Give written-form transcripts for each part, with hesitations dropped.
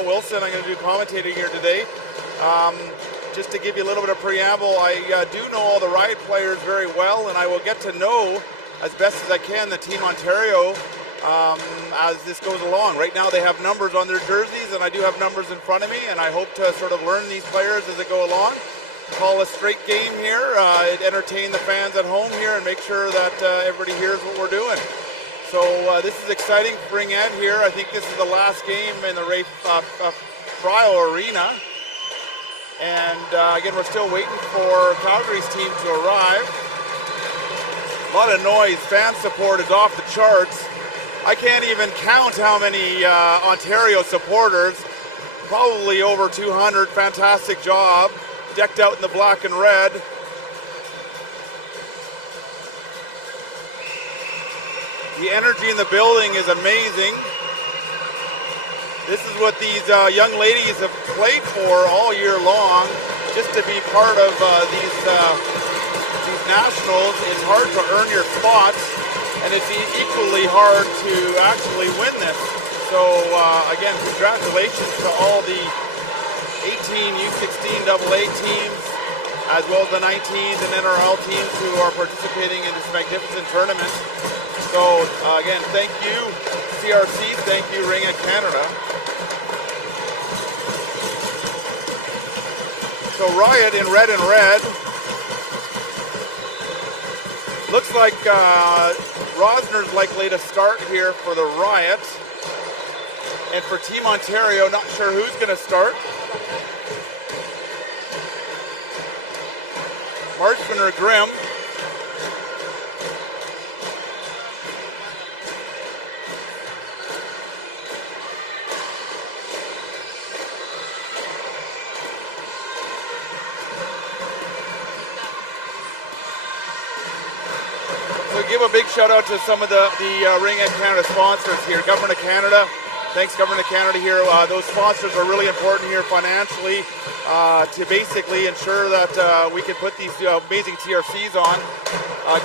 Paul Wilson. I'm going to do commentating here today. Just to give you a little bit of preamble, I do know all the Riot players very well, and I will get to know as best as I can the Team Ontario as this goes along. Right now they have numbers on their jerseys, and I do have numbers in front of me, and I hope to sort of learn these players as they go along. Call a straight game here, entertain the fans at home here, and make sure that everybody hears what we're doing. So this is exciting for Ringette here. I think this is the last game in the Friel Arena. And again, we're still waiting for Calgary's team to arrive. A lot of noise, fan support is off the charts. I can't even count how many Ontario supporters, probably over 200, fantastic job, decked out in the black and red. The energy in the building is amazing. This is what these young ladies have played for all year long, just to be part of these nationals. It's hard to earn your spots, and it's equally hard to actually win this. So again, congratulations to all the 18 U16AA teams, as well as the 19s and NRL teams who are participating in this magnificent tournament. So again, thank you CRC, thank you Ring of Canada. So Riot in red and red. Looks like Rosner's likely to start here for the Riot. And for Team Ontario, not sure who's going to start. Marchman or Grimm. So give a big shout out to some of the Ring of Canada sponsors here. Government of Canada. Thanks, Government of Canada here. Those sponsors are really important here financially to basically ensure that we can put these amazing TRCs on.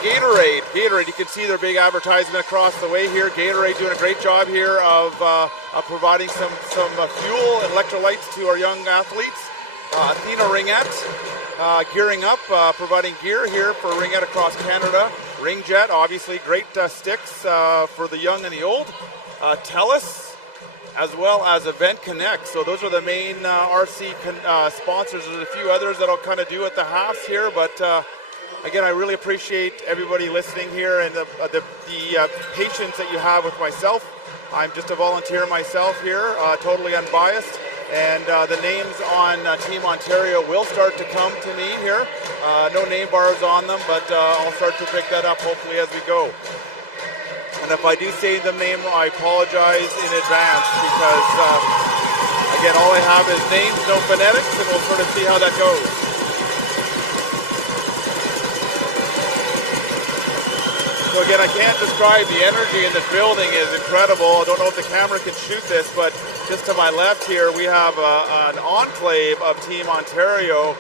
Gatorade, you can see their big advertisement across the way here. Gatorade doing a great job here of providing some fuel and electrolytes to our young athletes. Athena Ringette, gearing up, providing gear here for Ringette across Canada. Ringjet, obviously great sticks for the young and the old. TELUS, as well as Event Connect. So those are the main RC sponsors. There's a few others that I'll kind of do at the halves here, but again, I really appreciate everybody listening here and the patience that you have with myself. I'm just a volunteer myself here, totally unbiased, and the names on Team Ontario will start to come to me here. No name bars on them, but I'll start to pick that up hopefully as we go. And if I do say the name, I apologize in advance because, again, all I have is names, no phonetics, and we'll sort of see how that goes. So again, I can't describe the energy in this building is incredible. I don't know if the camera can shoot this, but just to my left here, we have an enclave of Team Ontario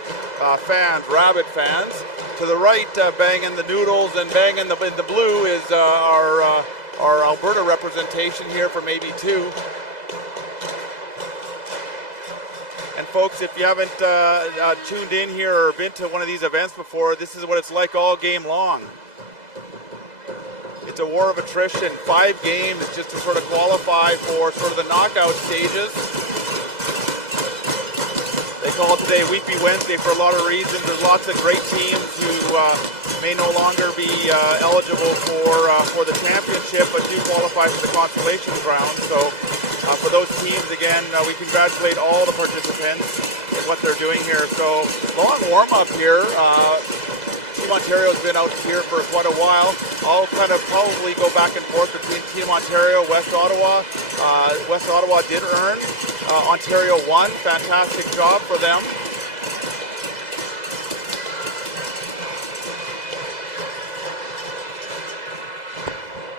fans, rabid fans. To the right, banging the noodles and banging in the blue is our Alberta representation here from AB2. And folks, if you haven't tuned in here or been to one of these events before, this is what it's like all game long. It's a war of attrition, 5 games just to sort of qualify for sort of the knockout stages. They call it today Weepy Wednesday for a lot of reasons. There's lots of great teams who may no longer be eligible for the championship, but do qualify for the consolation round. So for those teams, again, we congratulate all the participants in what they're doing here. So long warm-up here. Team Ontario's been out here for quite a while. I'll kind of probably go back and forth between Team Ontario, West Ottawa. West Ottawa did earn. Ontario won. Fantastic job for them.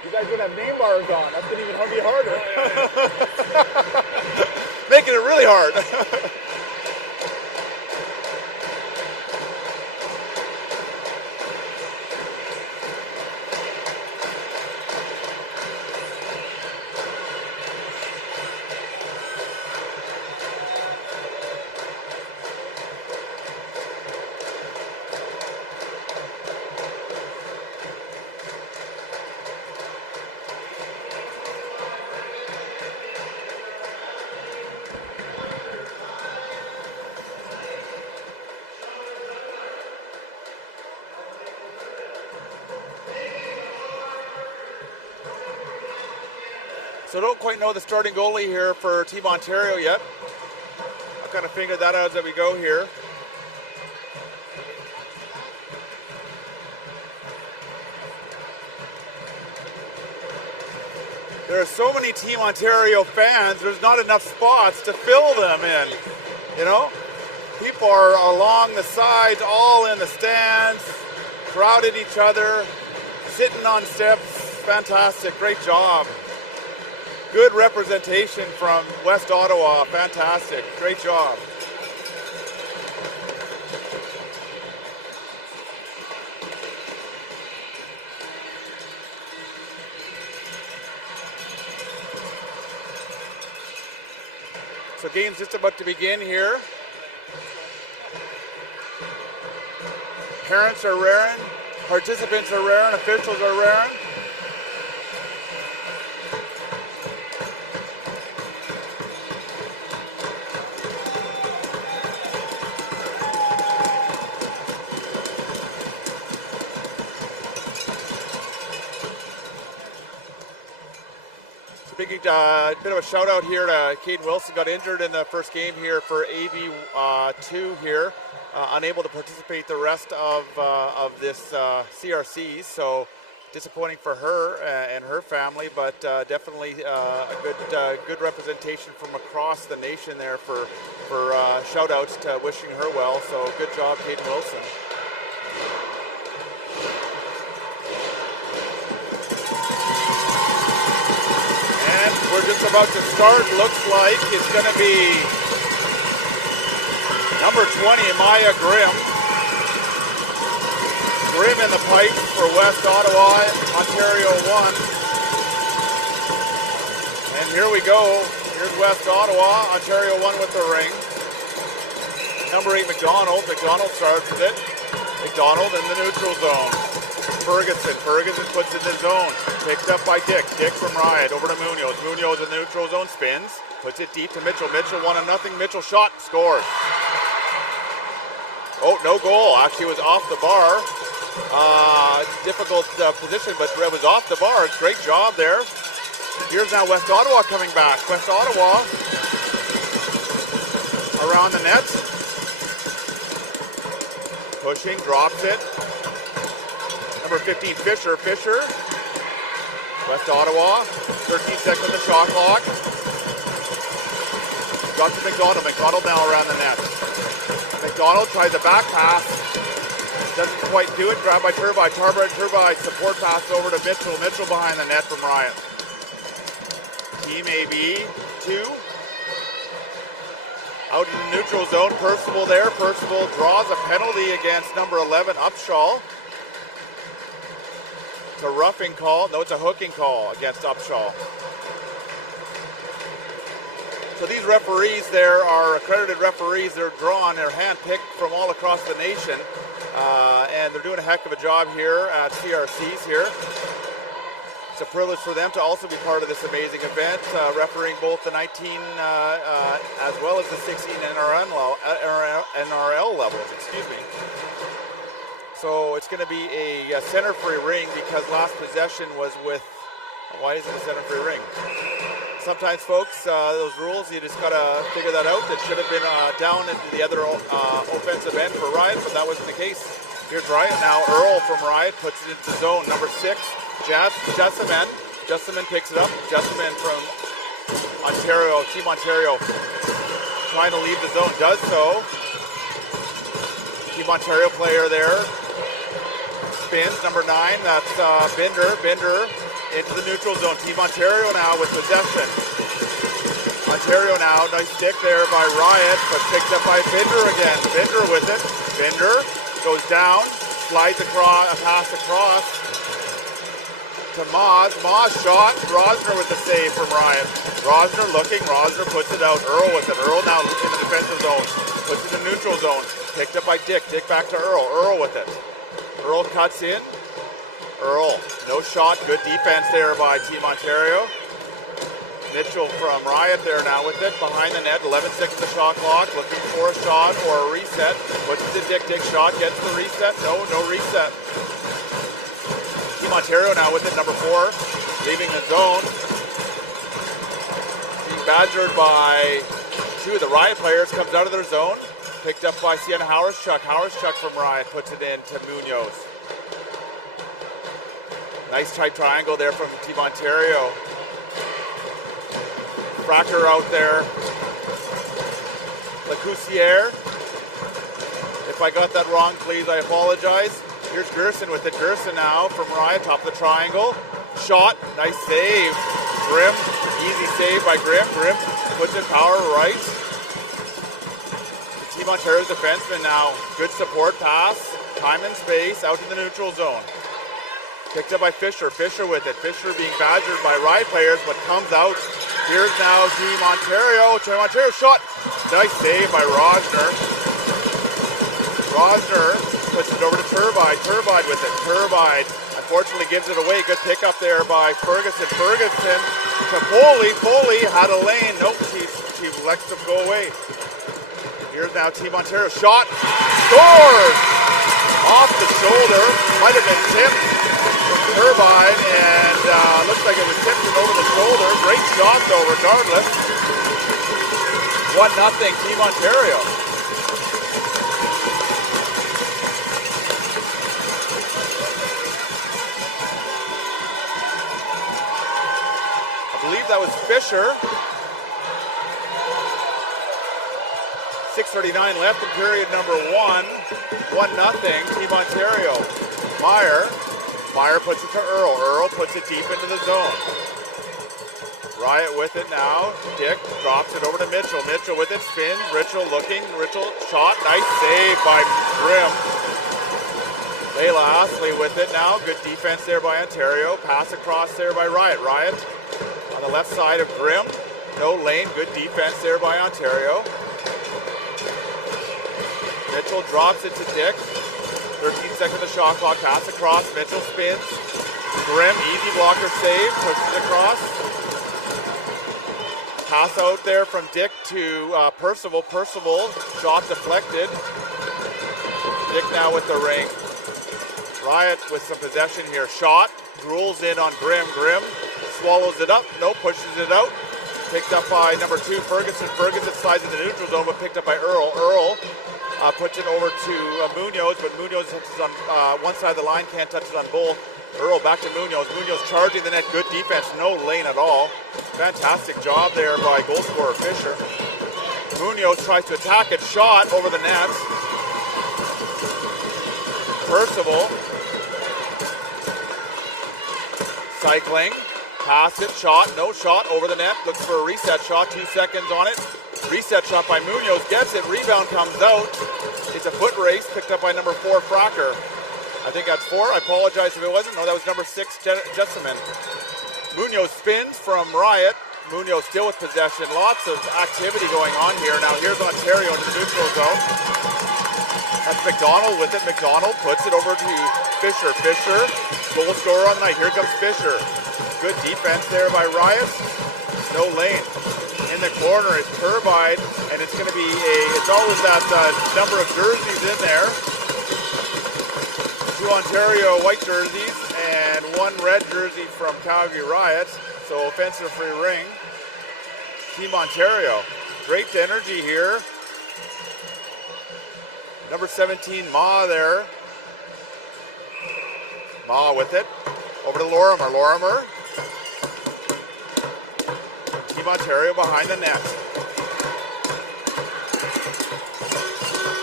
You guys would have name bars on. That's going to even be harder. Making it really hard. So don't quite know the starting goalie here for Team Ontario yet. I've kind of figured that out as we go here. There are so many Team Ontario fans, there's not enough spots to fill them in, you know? People are along the sides, all in the stands, crowded each other, sitting on steps. Fantastic, great job. Good representation from West Ottawa, fantastic, great job. So game's just about to begin here. Parents are raring, participants are raring, officials are raring. Bit of a shout out here to Caden Wilson, got injured in the first game here for AB2 here, unable to participate the rest of this CRC, so disappointing for her and her family, but definitely a good representation from across the nation there for shout outs to wishing her well, so good job Caden Wilson. We're just about to start. Looks like it's going to be number 20, Maya Grimm. Grimm in the pipe for West Ottawa, Ontario 1. And here we go. Here's West Ottawa, Ontario 1 with the ring. Number 8, McDonald. McDonald starts with it. McDonald in the neutral zone. Ferguson puts it in the zone. Picked up by Dick. Dick from Riot over to Munoz. Munoz in the neutral zone, spins. Puts it deep to Mitchell. Mitchell 1-0. Mitchell shot, scores. Oh, no goal. Actually, it was off the bar. Difficult position, but it was off the bar. Great job there. Here's now West Ottawa coming back. West Ottawa around the net. Pushing, drops it. Number 15, Fisher. West Ottawa, 13 seconds on the shot clock. Got to McDonald. McDonald now around the net. McDonald tries a back pass. Doesn't quite do it. Grabbed by Turbide. Turbide support pass over to Mitchell. Mitchell behind the net from Riot. Team AB2. Out in the neutral zone. Percival there. Percival draws a penalty against number 11, Upshaw. It's a roughing call. No, it's a hooking call against Upshaw. So these referees there are accredited referees. They're drawn, they're handpicked from all across the nation. And they're doing a heck of a job here at CRCs here. It's a privilege for them to also be part of this amazing event, refereeing both the 19 as well as the 16 NRL levels, excuse me. So it's going to be a center-free ring because last possession was with, why is it a center-free ring? Sometimes, folks, those rules, you just got to figure that out. It should have been down into the other offensive end for Riot, but that wasn't the case. Here's Riot now. Earl from Riot puts it into zone. Number 6, Jessamine. Jessamine picks it up. Jessamine from Ontario, Team Ontario, trying to leave the zone. Does so. Team Ontario player there. Spins, number 9, that's Binder into the neutral zone. Team Ontario now with possession. Ontario now, nice stick there by Riot, but picked up by Binder again. Binder with it. Binder goes down, slides across, a pass across to Moz. Moz shot, Rosner with the save from Riot. Rosner looking, Rosner puts it out. Earl with it. Earl now in the defensive zone. Puts it in the neutral zone. Picked up by Dick. Dick back to Earl. Earl with it. Earl cuts in. Earl, no shot. Good defense there by Team Ontario. Mitchell from Riot there now with it. Behind the net. 11 seconds of shot clock. Looking for a shot or a reset. Puts it to Dick. Dick shot. Gets the reset. No reset. Team Ontario now with it. Number 4. Leaving the zone. badgered by two of the Riot players, comes out of their zone. Picked up by Sienna Howard's-Chuck. Howard's-Chuck from Riot puts it in to Munoz. Nice tight triangle there from Team Ontario. Fracker out there. Lecoussier. If I got that wrong, please, I apologize. Here's Gerson with it. Gerson now from Riot, top of the triangle. Shot, nice save. Grimm, easy save by Grimm. Grimm puts it power right. Team Ontario's defenseman now. Good support pass. Time and space out in the neutral zone. Picked up by Fisher. Fisher with it. Fisher being badgered by Riot players, but comes out. Here's now Team Ontario. Team Ontario shot. Nice save by Rosner. Rosner puts it over to Turbide. Turbide with it. Turbide unfortunately gives it away. Good pick up there by Ferguson. Ferguson to Foley. Foley had a lane. Nope, she lets him go away. Here's now Team Ontario. Shot. Scores! Off the shoulder. Might have been tipped from Turbide, and looks like it was tipped over the shoulder. Great shot though, regardless. 1-0 Team Ontario. I believe that was Fisher. 6:39 left in period number 1. 1-0 Team Ontario. Meyer puts it to Earl. Earl puts it deep into the zone. Riot with it now. Dick drops it over to Mitchell. Mitchell with it, spins. Ritchell looking. Ritchell shot. Nice save by Grimm. Layla Astley with it now. Good defense there by Ontario. Pass across there by Riot. Riot on the left side of Grimm. No lane. Good defense there by Ontario. Mitchell drops it to Dick. 13 seconds of shot clock. Pass across. Mitchell spins. Grimm, easy blocker save. Pushes it across. Pass out there from Dick to Percival. Percival, shot deflected. Dick now with the Rink. Riot with some possession here. Shot, drools in on Grimm. Grimm swallows it up. No, pushes it out. Picked up by number 2, Ferguson. Ferguson slides in the neutral zone, but picked up by Earl. Earl puts it over to Munoz, but Munoz touches on one side of the line, can't touch it on both. Earl back to Munoz. Munoz charging the net. Good defense. No lane at all. Fantastic job there by goal scorer Fisher. Munoz tries to attack it. Shot over the net. Percival. Cycling. Pass it. Shot. No shot over the net. Looks for a reset shot. 2 seconds on it. Reset shot by Munoz. Gets it. Rebound comes out. It's a foot race. Picked up by number 4, Fracker. I think that's 4. I apologize if it wasn't. No, that was number 6, Jessamine. Munoz spins from Riot. Munoz still with possession. Lots of activity going on here. Now here's Ontario in the neutral zone. That's McDonald with it. McDonald puts it over to Fisher. Fisher, goal scorer on the night. Here comes Fisher. Good defense there by Riot. No lane. In the corner is Turbide, and it's going to be it's always that number of jerseys in there. 2 Ontario white jerseys and 1 red jersey from Calgary-Riot. So offensive free ring. Team Ontario. Great energy here. Number 17, Ma there. Ma with it. Over to Lorimer. Lorimer. Team Ontario behind the net.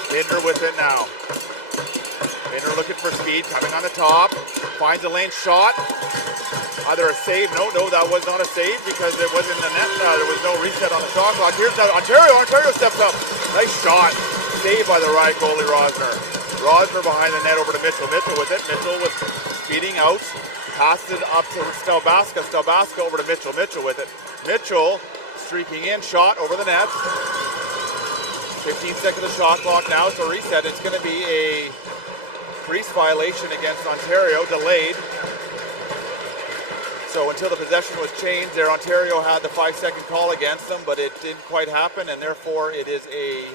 Binder with it now. Binder looking for speed, coming on the top. Finds a lane shot. Either a save. No, that was not a save because it wasn't in the net. There was no reset on the shot clock. Here's now Ontario. Ontario steps up. Nice shot. Saved by the Riot goalie, Rosner. Rosner behind the net over to Mitchell. Mitchell with it. Mitchell was speeding out. Passes it up to Stelbaska. Stelbaska over to Mitchell. Mitchell with it. Mitchell streaking in. Shot over the net. 15 seconds of shot clock now. So reset. It's going to be a crease violation against Ontario. Delayed. So until the possession was changed there, Ontario had the 5-second call against them, but it didn't quite happen, and therefore it is a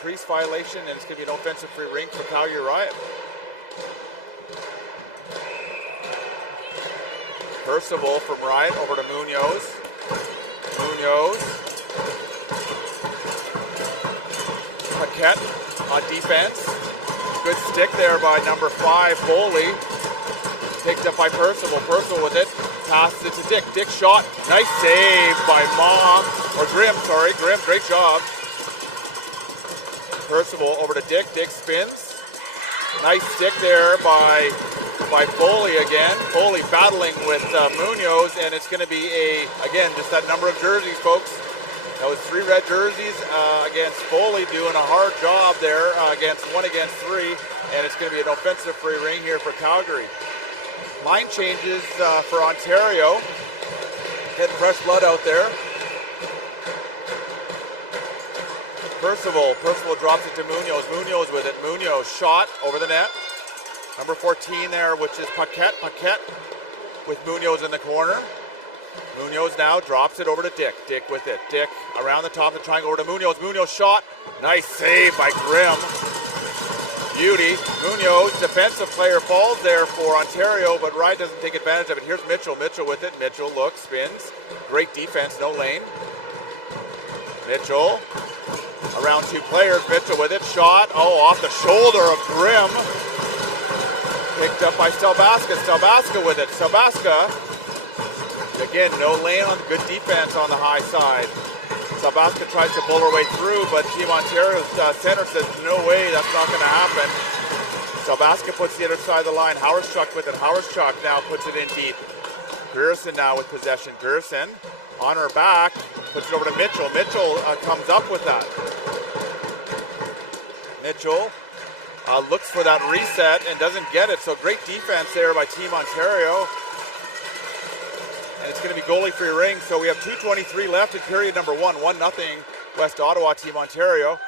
crease violation, and it's going to be an offensive free ring for Calgary-Riot. Percival from Riot over to Munoz. Munoz. Paquette on defense. Good stick there by number 5, Foley. Picked up by Percival. Percival with it. Passes it to Dick. Dick shot. Nice save by Grim, sorry. Grim, great job. Percival over to Dick. Dick spins. Nice stick there by Foley again. Foley battling with Munoz, and it's going to be again, just that number of jerseys, folks. That was 3 red jerseys against Foley, doing a hard job there against 3, and it's going to be an offensive free ring here for Calgary. Line changes for Ontario. Getting fresh blood out there. Percival drops it to Munoz. Munoz with it. Munoz shot over the net. Number 14 there, which is Paquette. Paquette with Munoz in the corner. Munoz now drops it over to Dick. Dick with it. Dick around the top of the triangle over to Munoz. Munoz shot. Nice save by Grim. Beauty. Munoz, defensive player, falls there for Ontario, but Riot doesn't take advantage of it. Here's Mitchell. Mitchell with it. Mitchell looks, spins. Great defense, no lane. Mitchell around 2 players. Mitchell with it. Shot. Oh, off the shoulder of Grim. Picked up by Stelbaska. Stelbaska with it. Stelbaska. Again, no lane on good defense on the high side. Stelbaska tries to pull her way through, but Team Ontario's center says, no way, that's not going to happen. Stelbaska puts the other side of the line. Hauerschuk with it. Hauerschuk now puts it in deep. Pearson now with possession. Pearson on her back, puts it over to Mitchell. Mitchell comes up with that. Mitchell looks for that reset and doesn't get it. So great defense there by Team Ontario. And it's going to be goalie free ring. So we have 2:23 left in period number 1. 1-0 West Ottawa, Team Ontario.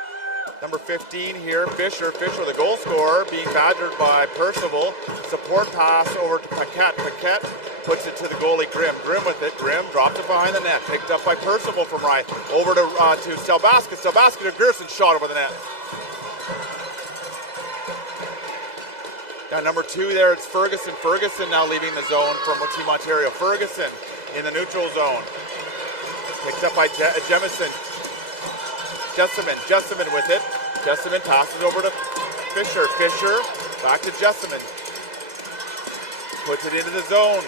Number 15 here, Fisher. Fisher, the goal scorer, being badgered by Percival. Support pass over to Paquette. Paquette puts it to the goalie, Grim. Grim with it. Grim drops it behind the net. Picked up by Percival from Riot. Over to Stelbaska. Stelbaska to Gerson. Shot over the net. Now number 2 there, it's Ferguson. Ferguson now leaving the zone from Team Ontario. Ferguson in the neutral zone. Picked up by Jemison. Jessamine with it. Jessamine passes over to Fisher. Fisher back to Jessamine. Puts it into the zone.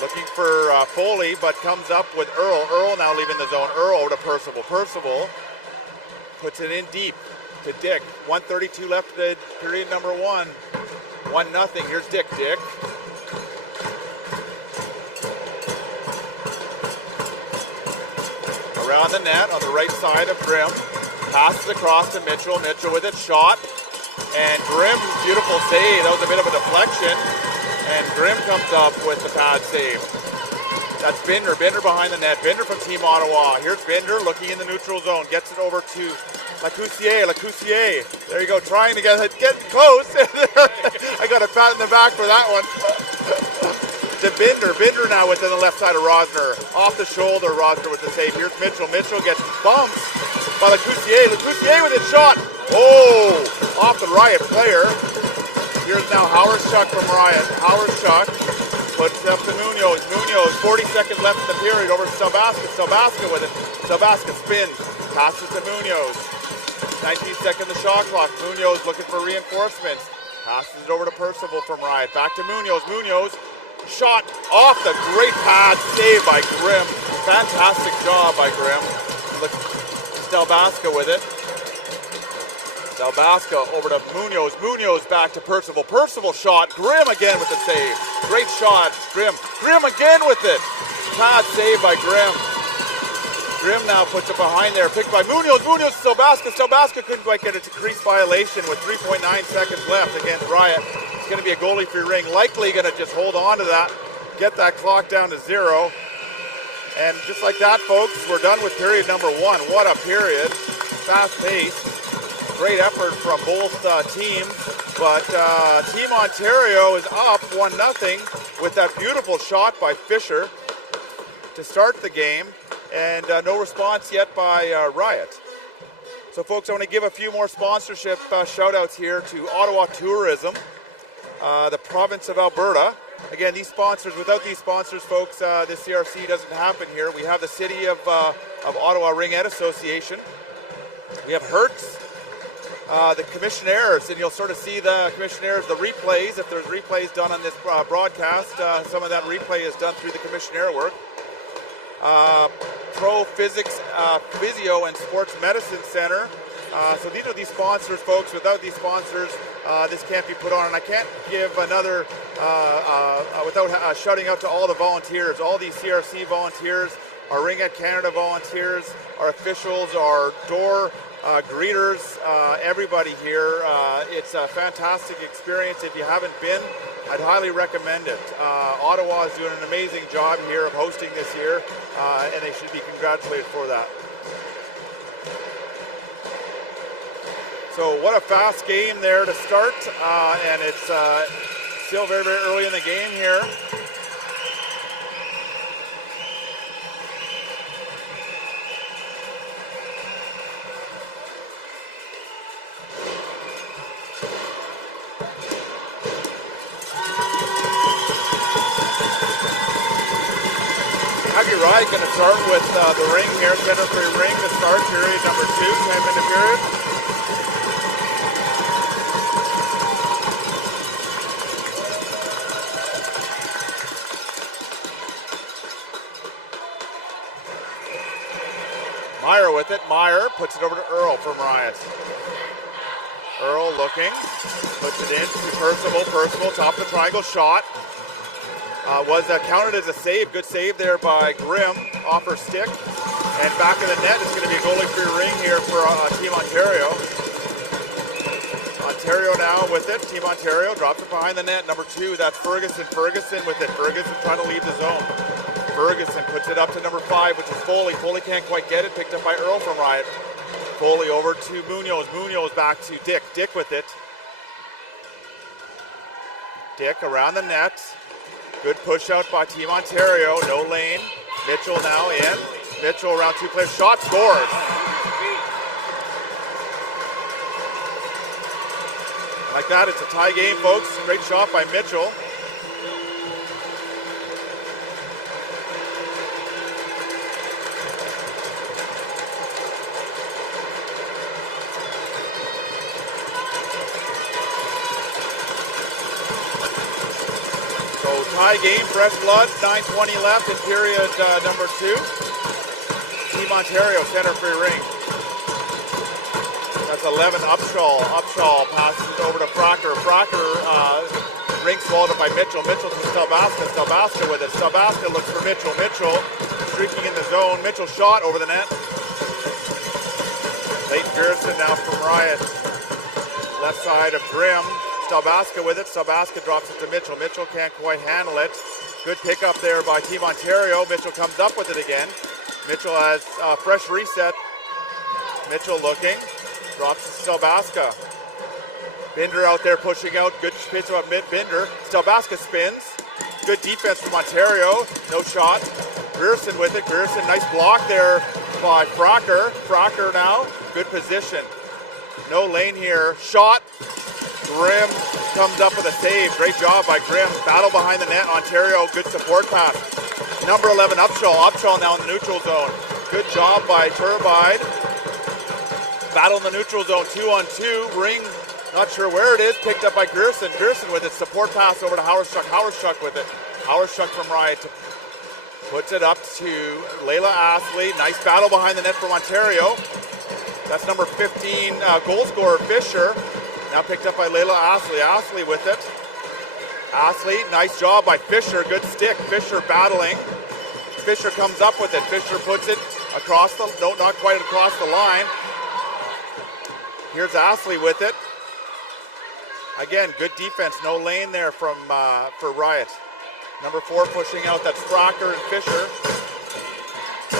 Looking for Foley, but comes up with Earl. Earl now leaving the zone. Earl over to Percival. Percival puts it in deep to Dick. 1:32 left in period number 1. 1-0. Here's Dick. Dick. Around the net on the right side of Grim. Passes across to Mitchell. Mitchell with it. Shot. And Grim, beautiful save. That was a bit of a deflection. And Grim comes up with the pad save. That's Binder. Binder behind the net. Binder from Team Ottawa. Here's Binder looking in the neutral zone. Gets it over to Lacoussier. Lacoussier. There you go. Trying to get close. I got a pat in the back for that one. To Binder. Binder now within the left side of Rosner. Off the shoulder, Rosner with the save. Here's Mitchell. Mitchell gets bumped by Lacoussier. Lacoussier with a shot. Oh! Off the Riot player. Here's now Hauerschuk from Riot. Hauerschuk puts it up to Munoz. Munoz, 40 seconds left in the period over to Stelbaska. Stelbaska with it. Stelbaska spins. Passes to Munoz. 19 seconds the shot clock. Munoz looking for reinforcements. Passes it over to Percival from Riot. Back to Munoz. Munoz. Shot off the great pad, save by Grim. Fantastic job by Grim. Stelbaska with it. Stelbaska over to Munoz. Munoz back to Percival. Percival shot. Grim again with the save. Great shot. Grim. Grim again with it. Pad save by Grim. Grim now puts it behind there. Picked by Munoz. Munoz to Stelbaska. Stelbaska couldn't quite get it to crease violation with 3.9 seconds left against Riot. It's going to be a goalie free ring. Likely going to just hold on to that. Get that clock down to 0. And just like that, folks, we're done with period number 1. What a period. Fast paced. Great effort from both teams. But Team Ontario is up 1-0 with that beautiful shot by Fisher to start the game. And no response yet by Riot. So, folks, I want to give a few more sponsorship shout-outs here to Ottawa Tourism, the province of Alberta, Again, these sponsors, without these sponsors, folks, this CRC doesn't happen here. We have the City of Ottawa Ring Ed Association. We have Hertz, the commissionaires, and you'll sort of see the commissionaires, the replays. If there's replays done on this broadcast, some of that replay is done through the commissionaire work. Pro Physics, Physio and Sports Medicine Center. So these are these sponsors, folks. Without these sponsors, this can't be put on. And I can't give another, without shouting out to all the volunteers, all these CRC volunteers, our Ring Ed Canada volunteers, our officials, our door greeters, everybody here. It's a fantastic experience. If you haven't been, I'd highly recommend it. Ottawa is doing an amazing job here of hosting this year, and they should be congratulated for that. So what a fast game there to start, and it's still very, very early in the game here. Calgary-Riot going to start with the ring here, center for your ring to start period number 2, 10-minute period. Meyer with it. Meyer puts it over to Earl from Riot. Earl looking, puts it in to Percival. Percival, top of the triangle, shot. Was counted as a save. Good save there by Grimm off her stick. And back of the net is going to be a goalie-free ring here for Team Ontario. Ontario now with it. Team Ontario drops it behind the net. Number 2, that's Ferguson. Ferguson with it. Ferguson trying to leave the zone. Ferguson puts it up to number 5, which is Foley. Foley can't quite get it. Picked up by Earl from Riot. Foley over to Munoz. Munoz back to Dick. Dick with it. Dick around the net. Good push out by Team Ontario. No lane. Mitchell now in. Mitchell around 2 players. Shot, scores. Like that, it's a tie game, folks. Great shot by Mitchell. Tie game, fresh blood, 9:20 left in period number 2. Team Ontario, center free ring. That's 11, Upshaw. Upshaw passes it over to Fracker. Fracker, ring swallowed up by Mitchell. Mitchell to Stelbaska. Stelbaska with it. Stelbaska looks for Mitchell. Mitchell streaking in the zone. Mitchell shot over the net. Leighton Pearson now from Riot. Left side of Grimm. Stelbaska with it. Stelbaska drops it to Mitchell. Mitchell can't quite handle it. Good pickup there by Team Ontario. Mitchell comes up with it again. Mitchell has a fresh reset. Mitchell looking. Drops to Stelbaska. Binder out there pushing out. Good pitch about Binder. Stelbaska spins. Good defense from Ontario. No shot. Grierson with it. Grierson, nice block there by Fracker. Fracker now. Good position. No lane here. Shot. Grimm comes up with a save. Great job by Grimm. Battle behind the net. Ontario, good support pass. Number 11, Upshaw. Upshaw now in the neutral zone. Good job by Turbide. Battle in the neutral zone. 2-on-2. Ring, not sure where it is. Picked up by Grierson. Grierson with it. Support pass over to Howerstruck. Howerstruck with it. Howerstruck from Riot. Puts it up to Layla Astley. Nice battle behind the net from Ontario. That's number 15 goal scorer, Fisher. Now picked up by Layla Astley. Astley with it. Astley, nice job by Fisher. Good stick. Fisher battling. Fisher comes up with it. Fisher puts it across the, no, not quite across the line. Here's Astley with it. Again, good defense. No lane there from for Riot. Number 4 pushing out. That's Fracker and Fisher.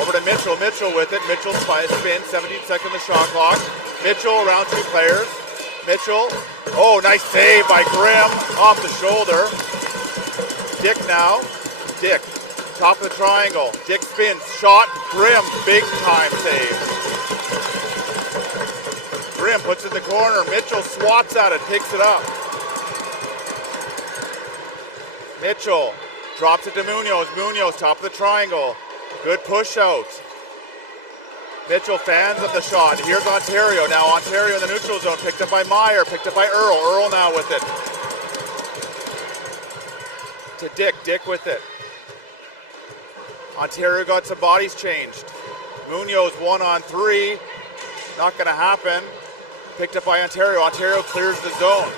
Over to Mitchell. Mitchell with it. Mitchell spins. 17 seconds the shot clock. Mitchell around 2 players. Mitchell, oh, nice save by Grimm off the shoulder. Dick now, Dick, top of the triangle. Dick spins, shot, Grimm, big time save. Grimm puts it in the corner. Mitchell swats at it, picks it up. Mitchell drops it to Munoz. Munoz, top of the triangle. Good push out. Mitchell fans of the shot. Here's Ontario. Now Ontario in the neutral zone. Picked up by Meyer. Picked up by Earl. Earl now with it. To Dick. Dick with it. Ontario got some bodies changed. Munoz 1-on-3. Not going to happen. Picked up by Ontario. Ontario clears the zone.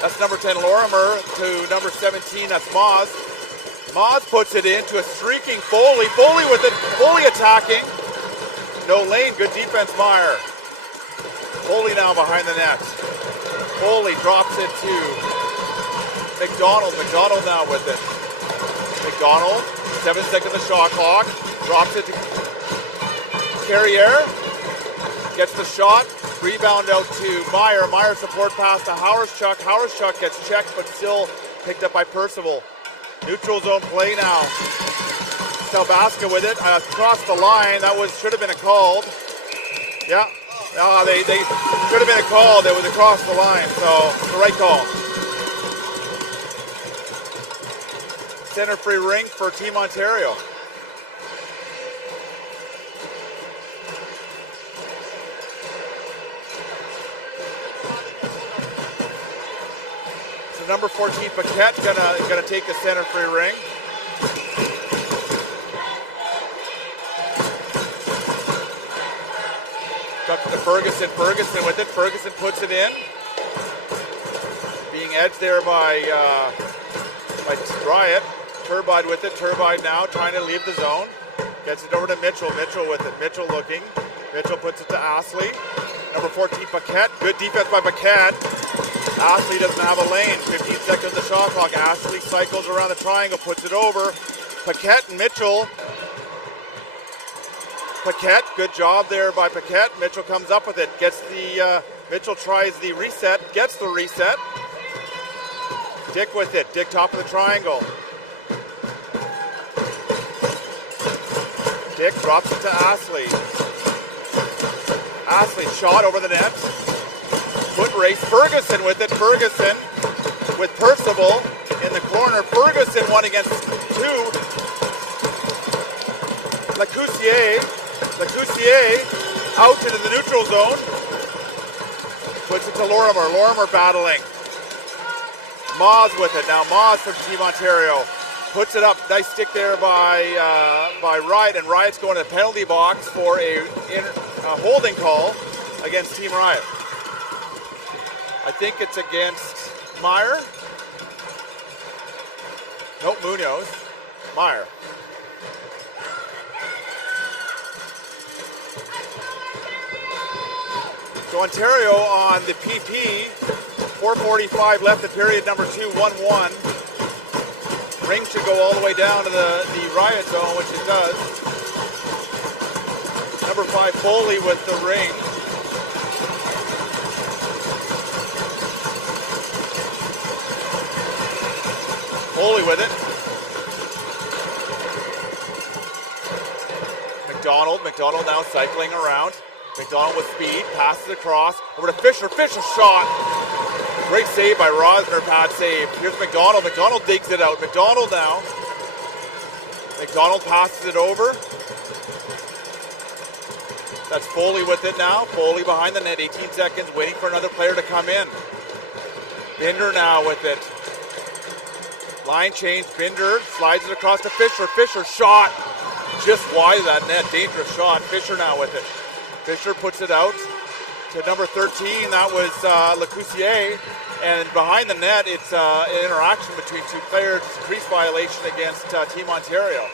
That's number 10 Lorimer to number 17. That's Moz. Moz puts it into a streaking Foley. Foley with it. Foley attacking. No lane. Good defense, Meyer. Foley now behind the net. Foley drops it to McDonald. McDonald now with it. McDonald, 7 seconds of the shot clock. Drops it to Carrier. Gets the shot. Rebound out to Meyer. Meyer support pass to Howarschuk. Howarschuk gets checked but still picked up by Percival. Neutral zone play now. Salbaska with it across the line. That should have been a call. Yeah, no, they should have been a call. It was across the line, so the right call. Center free ring for Team Ontario. So number 14 Paquette gonna take the center free ring. Up to Ferguson. Ferguson with it. Ferguson puts it in. Being edged there by Riot. Turbide with it. Turbide now trying to leave the zone. Gets it over to Mitchell. Mitchell with it. Mitchell looking. Mitchell puts it to Astley. Number 14 Paquette. Good defense by Paquette. Astley doesn't have a lane. 15 seconds of the shot clock. Astley cycles around the triangle. Puts it over. Paquette and Mitchell. Paquette, good job there by Paquette. Mitchell comes up with it. Gets the, Mitchell tries the reset. Gets the reset. Dick with it. Dick top of the triangle. Dick drops it to Astley. Astley shot over the net. Foot race. Ferguson with it. Ferguson with Percival in the corner. Ferguson 1 against 2. Lacoussier out into the neutral zone. Puts it to Lorimer. Lorimer battling. Moz with it. Now Moz from Team Ontario. Puts it up. Nice stick there by Riot. And Riot's going to the penalty box for a holding call against Team Riot. I think it's against Meyer. Nope, Munoz. Meyer. So Ontario on the PP, 4:45 left in period number 2, 1-1. Ring should go all the way down to the Riot zone, which it does. Number 5 Foley with the ring. Foley with it. McDonald now cycling around. McDonald with speed, passes across, over to Fisher. Fisher shot. Great save by Rosner, pad save. Here's McDonald. McDonald digs it out. McDonald now. McDonald passes it over. That's Foley with it now. Foley behind the net, 18 seconds, waiting for another player to come in. Binder now with it. Line change, Binder slides it across to Fisher. Fisher shot just wide of that net. Dangerous shot. Fisher now with it. Fisher puts it out to number 13. That was Lacoussier. And behind the net, it's an interaction between two players. Crease violation against Team Ontario.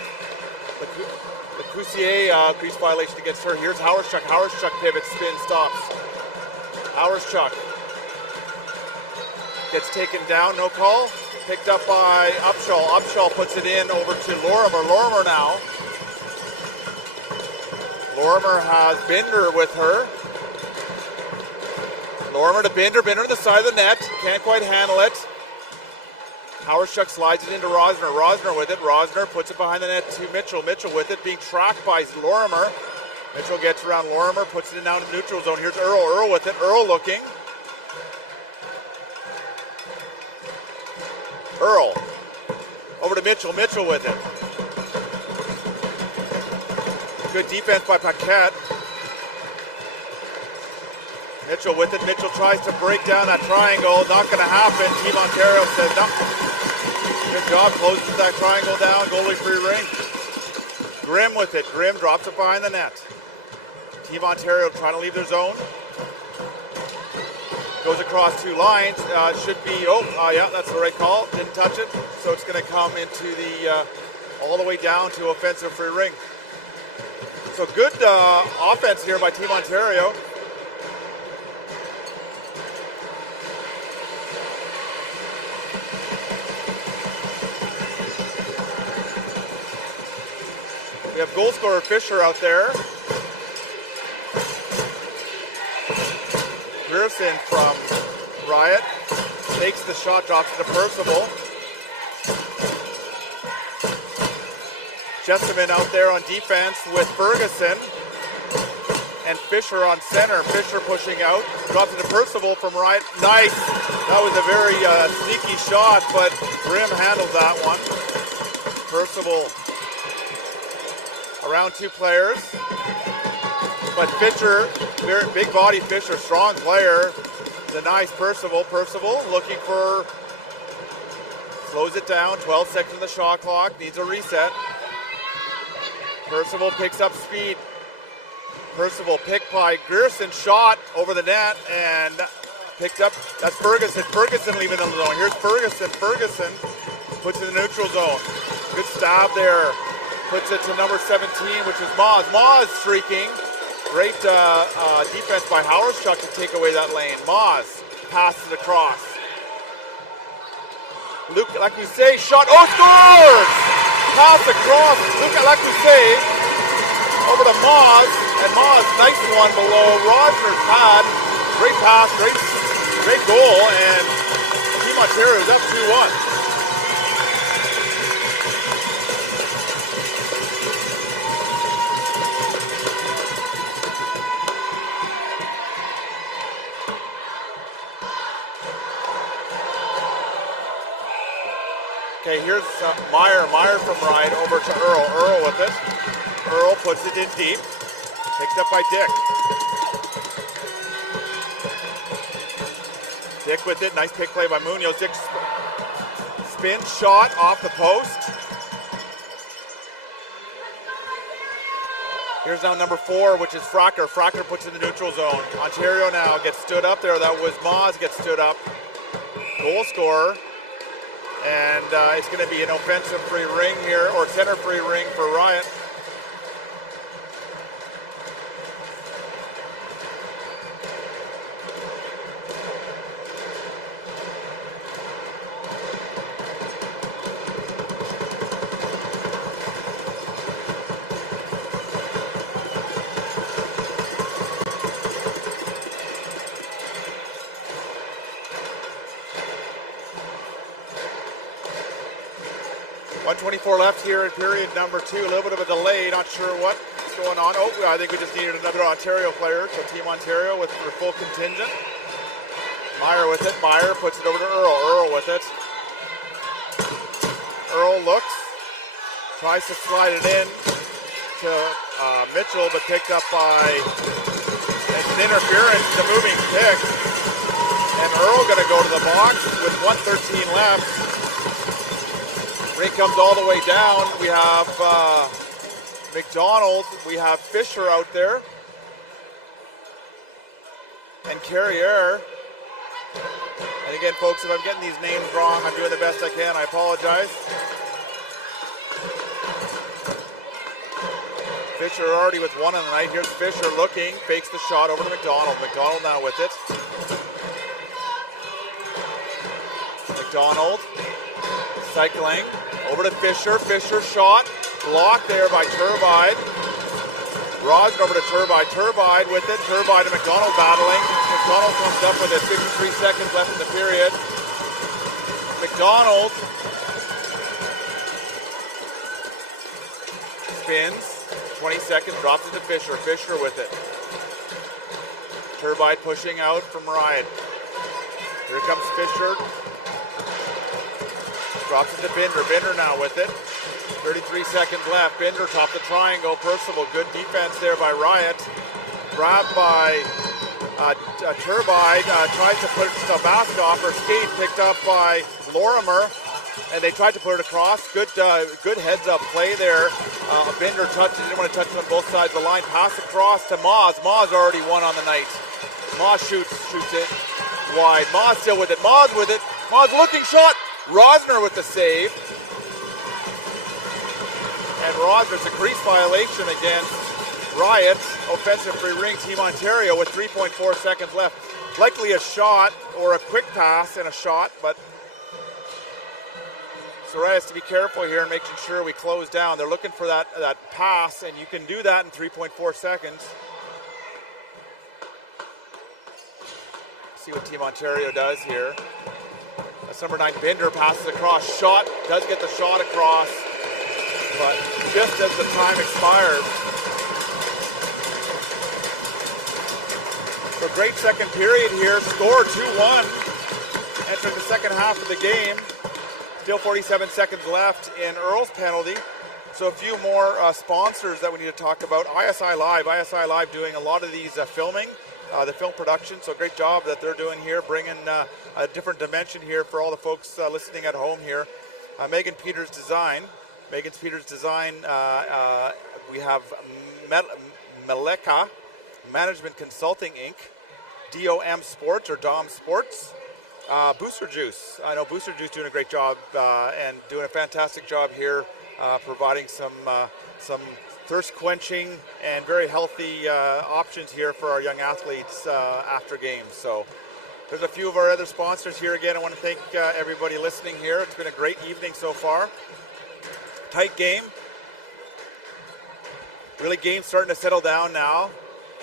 Lacoussier, crease violation against her. Here's Howarschuk. Howarschuk pivot, spin, stops. Howarschuk gets taken down, no call. Picked up by Upshaw. Upshaw puts it in over to Lorimer. Lorimer now. Lorimer has Binder with her. Lorimer to Binder. Binder to the side of the net. Can't quite handle it. Howarschuk slides it into Rosner. Rosner with it. Rosner puts it behind the net to Mitchell. Mitchell with it, being tracked by Lorimer. Mitchell gets around Lorimer, puts it in down to the neutral zone. Here's Earl. Earl with it. Earl looking. Earl. Over to Mitchell. Mitchell with it. Good defense by Paquette. Mitchell with it. Mitchell tries to break down that triangle. Not going to happen. Team Ontario says no. Good job. Closes that triangle down. Goalie free ring. Grimm with it. Grimm drops it behind the net. Team Ontario trying to leave their zone. Goes across two lines. Should be, yeah, that's the right call. Didn't touch it. So it's going to come into the, all the way down to offensive free ring. So good offense here by Team Ontario. We have goal scorer Fisher out there. Pearson from Riot takes the shot, drops it to Percival. Jessamine out there on defense with Ferguson and Fisher on center. Fisher pushing out, drops it to Percival from Riot. Nice. That was a very sneaky shot, but Grimm handled that one. Percival around two players. But Fisher, very big body Fisher, strong player. The nice Percival. Percival looking for, slows it down, 12 seconds on the shot clock, needs a reset. Percival picks up speed. Percival picked by Gerson, shot over the net and picked up, that's Ferguson. Ferguson leaving the zone. Here's Ferguson. Ferguson puts it in the neutral zone. Good stab there. Puts it to number 17, which is Moz. Moz streaking. Great defense by Howardchuck to take away that lane. Moz passes across. Luke Lacousse shot. Oh, scores! Pass across. Luke Lacousse over to Moz. And Moz, nice one below Rogers' pad. Great pass, great goal. And Team Ontario is up 2-1. Okay, here's Meyer. Meyer from Riot over to Earl. Earl with it. Earl puts it in deep. Picked up by Dick. Dick with it. Nice pick play by Munoz. Dick spin shot off the post. Here's now number 4, which is Fracker. Fracker puts it in the neutral zone. Ontario now gets stood up there. That was Moz gets stood up. Goal scorer. And it's going to be an offensive free ring here, or center free ring for Riot. Left here in period number 2. A little bit of a delay, not sure what's going on. Oh, I think we just needed another Ontario player, so Team Ontario with their full contingent. Meyer with it. Meyer puts it over to Earl. Earl with it. Earl looks, tries to slide it in to Mitchell, but picked up by, it's an interference, the moving pick. And Earl going to go to the box with 1:13 left. Rink comes all the way down. We have McDonald. We have Fisher out there. And Carrier. And again, folks, if I'm getting these names wrong, I'm doing the best I can. I apologize. Fisher already with one on the night. Here's Fisher looking. Fakes the shot over to McDonald. McDonald now with it. McDonald. Cycling over to Fisher. Fisher shot blocked there by Turbide. Rosin over to Turbide. Turbide with it. Turbide and McDonald battling. McDonald comes up with it. 53 seconds left in the period. McDonald spins. 20 seconds. Drops it to Fisher. Fisher with it. Turbide pushing out from Riot. Here comes Fisher. Drops it to Binder. Binder now with it. 33 seconds left. Binder top the triangle. Percival, good defense there by Riot. Grabbed by Turbide. Tries to put it to Baskoff. Her skate picked up by Lorimer. And they tried to put it across. Good heads-up play there. Binder touches. Didn't want to touch it on both sides of the line. Pass across to Moz. Moz already won on the night. Moz shoots it wide. Moz still with it. Moz with it. Moz looking shot. Rosner with the save. And Rosner's a crease violation against Riot. Offensive free ring, Team Ontario with 3.4 seconds left. Likely a shot or a quick pass and a shot, but so Riot has to be careful here and making sure we close down. They're looking for that pass, and you can do that in 3.4 seconds. See what Team Ontario does here. That's number 9, Binder, passes across. Shot, does get the shot across, but just as the time expires. So great second period here. Score 2-1. Entering the second half of the game. Still 47 seconds left in Earl's penalty. So a few more sponsors that we need to talk about. ISI Live doing a lot of these filming, the film production. So great job that they're doing here, bringing a different dimension here for all the folks listening at home here. Megan Peters Design. Megan's Peters Design, we have Meleka Management Consulting Inc., DOM Sports or DOM Sports. Booster Juice. I know Booster Juice doing a great job and doing a fantastic job here, providing some thirst quenching and very healthy options here for our young athletes after games. So there's a few of our other sponsors here. Again, I want to thank everybody listening here. It's been a great evening so far. Tight game. Really game starting to settle down now.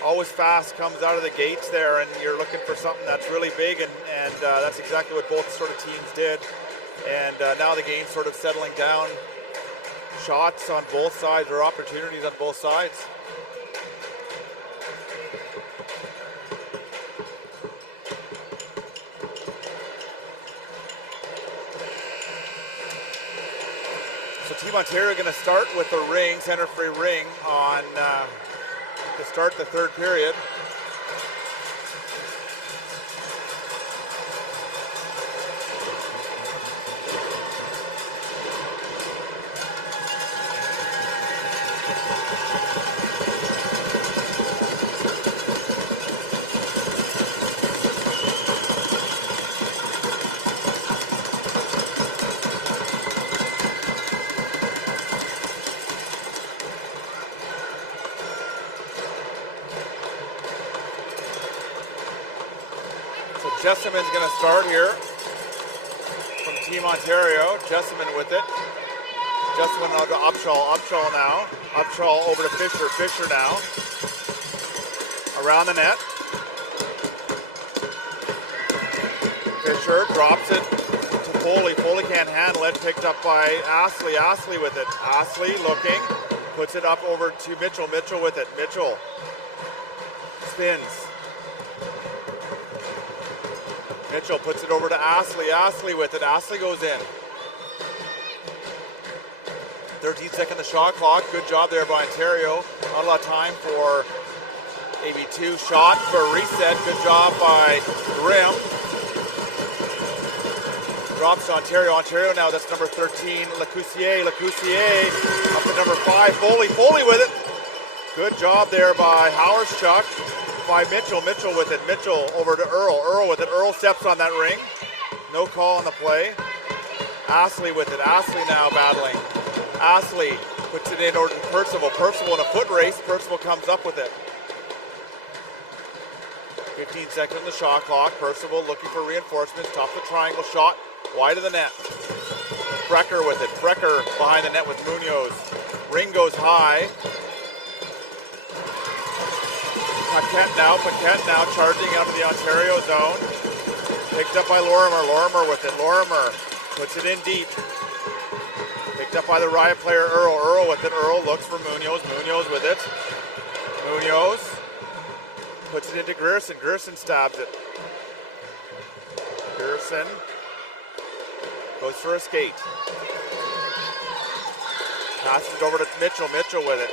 Always Fast comes out of the gates there, and you're looking for something that's really big, and that's exactly what both sort of teams did. And now the game's sort of settling down. Shots on both sides, or opportunities on both sides. So Team Ontario going to start with the ring, center free ring on to start the third period. Jessamine's going to start here from Team Ontario. Jessamine with it. Jessamine on to Upshaw. Upshaw now. Upshaw over to Fisher. Fisher now. Around the net. Fisher drops it to Foley. Foley can't handle it. Picked up by Astley. Astley with it. Astley looking. Puts it up over to Mitchell. Mitchell with it. Mitchell spins. Mitchell puts it over to Astley. Astley with it. Astley goes in. 13 seconds the shot clock. Good job there by Ontario. Not a lot of time for AB2. Shot for a reset. Good job by Grimm. Drops to Ontario. Ontario now, that's number 13. Lacoussier. Lacoussier up to number 5. Foley. Foley with it. Good job there by Howarschuk. By Mitchell. Mitchell with it. Mitchell over to Earl. Earl with it. Earl steps on that ring. No call on the play. Astley with it. Astley now battling. Astley puts it in over to Percival. Percival in a foot race. Percival comes up with it. 15 seconds on the shot clock. Percival looking for reinforcements. Top the triangle shot. Wide of the net. Frecker with it. Frecker behind the net with Munoz. Ring goes high. Paquette now charging out of the Ontario zone. Picked up by Lorimer. Lorimer with it. Lorimer puts it in deep. Picked up by the Riot player Earl. Earl with it. Earl looks for Munoz. Munoz with it. Munoz puts it into Grierson. Grierson stabs it. Grierson Goes for a skate. Passes it over to Mitchell. Mitchell with it.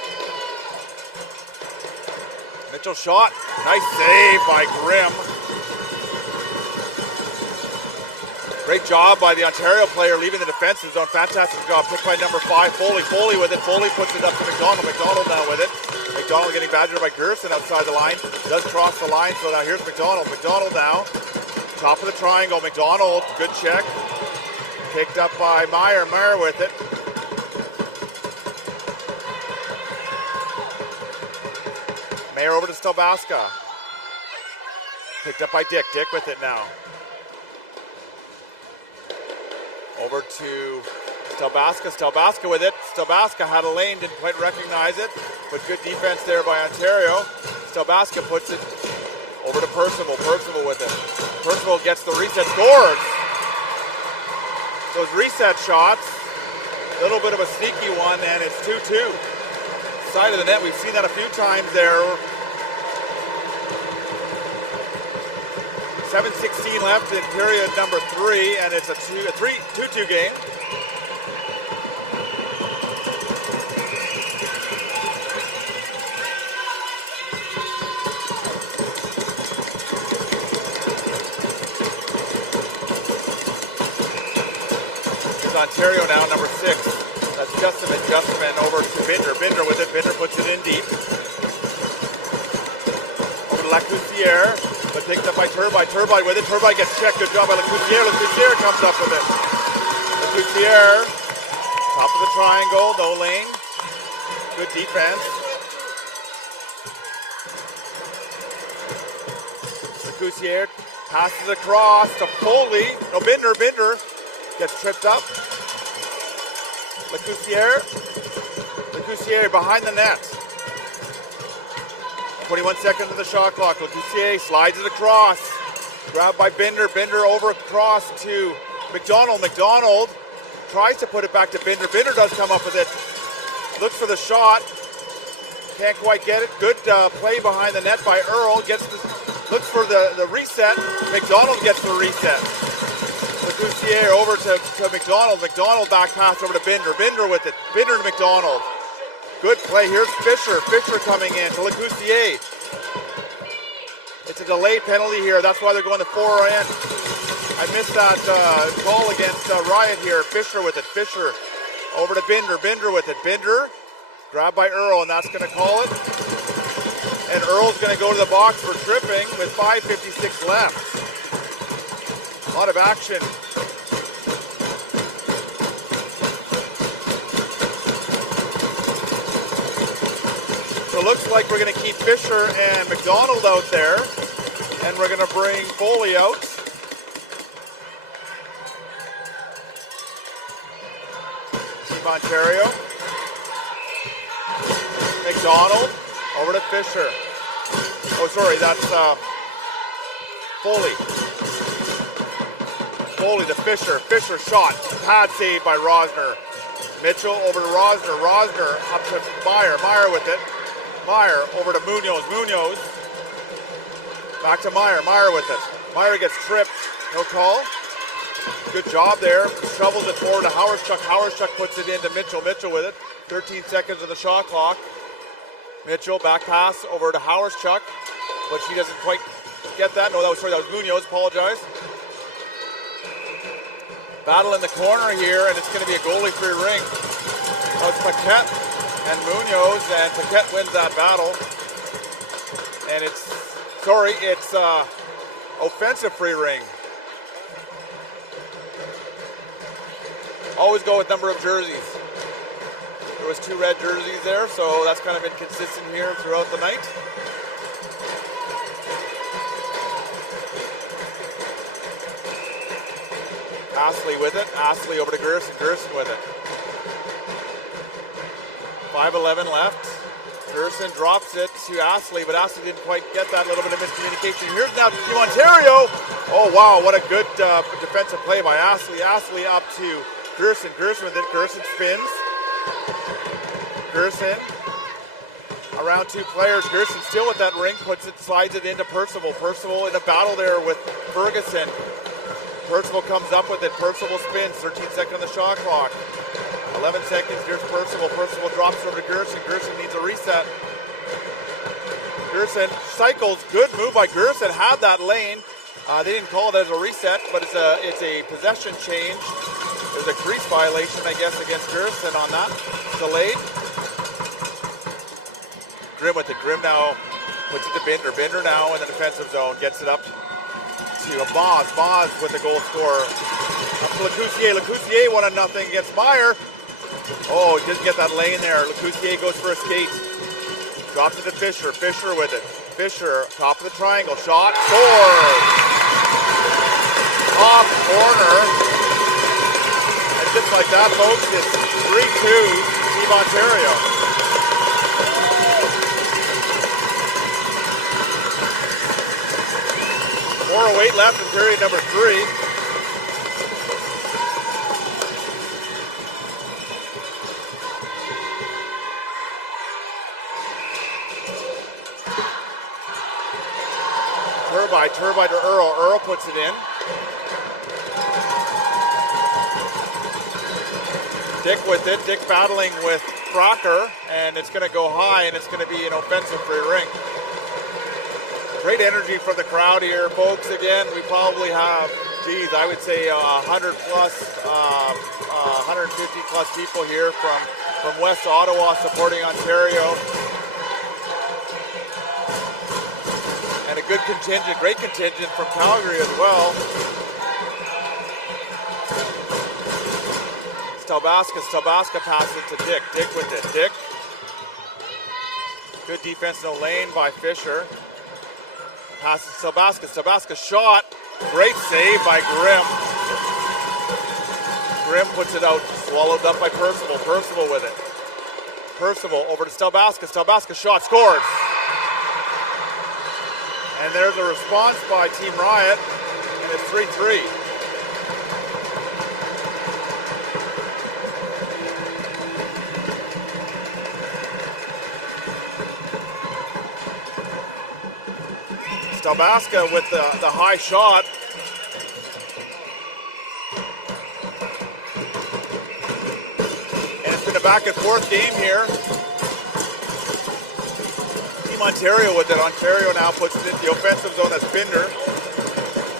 Mitchell shot. Nice save by Grimm. Great job by the Ontario player leaving the defensive zone. Fantastic job. Picked by number 5, Foley. Foley with it. Foley puts it up to McDonald. McDonald now with it. McDonald getting badgered by Gerson outside the line. Does cross the line. So now here's McDonald. McDonald now. Top of the triangle. McDonald. Good check. Picked up by Meyer. Meyer with it. Mayer over to Stelbaska. Picked up by Dick. Dick with it now. Over to Stelbaska. Stelbaska with it. Stelbaska had a lane, didn't quite recognize it, but good defense there by Ontario. Stelbaska puts it over to Percival. Percival with it. Percival gets the reset, scores. Those reset shots, a little bit of a sneaky one, and it's 2-2. Side of the net, we've seen that a few times there. 7:16 left in period number 3, and it's a 2-2 game. Here's Ontario now, number 6. That's Justman over to Binder. Binder with it. Binder puts it in deep. Over to Lacoussière. But picked up by Turbide. Turbide with it. Turbide gets checked. Good job by Lacoussière. Lacoussière comes up with it. Lacoussière. Top of the triangle. No lane. Good defense. Lacoussière passes across to Foley. No, Binder. Binder gets tripped up. Lacoussière. Lacoussière behind the net. 21 seconds of the shot clock. Lacoussière slides it across. Grabbed by Binder. Binder over across to McDonald. McDonald tries to put it back to Binder. Binder does come up with it. Looks for the shot. Can't quite get it. Good play behind the net by Earl. Looks for the reset. McDonald gets the reset. Lacoussière over to McDonald. McDonald back pass over to Binder. Binder with it. Binder to McDonald. Good play. Here's Fisher. Fisher coming in to Lacoussière. It's a delay penalty here. That's why they're going to 4 in. I missed that call against Riot here. Fisher with it. Fisher over to Binder. Binder with it. Binder grabbed by Earl, and that's going to call it. And Earl's going to go to the box for tripping with 5:56 left. A lot of action. So it looks like we're going to keep Fisher and McDonald out there, and we're going to bring Foley out. Team Ontario. McDonald over to Fisher. Oh, sorry, that's Foley. Foley to Fisher. Fisher shot. Pad saved by Rosner. Mitchell over to Rosner. Rosner up to Meyer. Meyer with it. Meyer over to Munoz. Munoz back to Meyer. Meyer with it. Meyer gets tripped. No call. Good job there. Shovels it forward to Howarschuk. Howarschuk puts it into Mitchell. Mitchell with it. 13 seconds of the shot clock. Mitchell back pass over to Howarschuk, but she doesn't quite get that. No, that was Munoz. Apologize. Battle in the corner here, and it's going to be a goalie-free ring. That was Paquette and Munoz, and Paquette wins that battle. And it's offensive free ring. Always go with number of jerseys. There was 2 red jerseys there, so that's kind of been consistent here throughout the night. Astley with it. Astley over to Gerson. Gerson with it. 5:11 left. Gerson drops it to Astley, but Astley didn't quite get that. Little bit of miscommunication. Here's now Team Ontario. Oh, wow, what a good defensive play by Astley. Astley up to Gerson. Gerson with it. Gerson spins. Gerson around 2 players. Gerson still with that ring. Slides it into Percival. Percival in a battle there with Ferguson. Percival comes up with it. Percival spins. 13 seconds on the shot clock. 11 seconds. Here's Percival. Percival drops over to Gerson. Gerson needs a reset. Gerson cycles. Good move by Gerson. Had that lane. They didn't call it as a reset, but it's a possession change. There's a crease violation, I guess, against Gerson on that. Delayed. Grimm with it. Grimm now puts it to Binder. Binder now in the defensive zone. Gets it up to Boz. Boz with the goal scorer. Up to Lecoussier. Lecoussier 1-0 against Meyer. Oh, he didn't get that lane there. Lecoussier goes for a skate. Drops it to Fisher. Fisher with it. Fisher, top of the triangle. Shot. Scores! Top corner. And just like that, folks, it's 3-2 Team Ontario. More await left in period number 3. Turbide to Earl. Earl puts it in. Dick with it. Dick battling with Crocker, and it's going to go high, and it's going to be an offensive for Rink. Great energy from the crowd here, folks. Again, we probably have, I would say 100 plus, 150 plus people here from West Ottawa supporting Ontario. And a good contingent, great contingent from Calgary as well. Stelbaska passes it to Dick. Dick with it. Dick. Good defense, no lane by Fisher. Passes Stelbaska. Stelbaska shot. Great save by Grimm. Grimm puts it out. Swallowed up by Percival. Percival with it. Percival over to Stelbaska. Stelbaska shot. Scores. And there's a response by Team Riot, and it's 3-3. Stelbaska with the high shot. And it's been a back and forth game here. Ontario with it. Ontario now puts it into the offensive zone. That's Binder.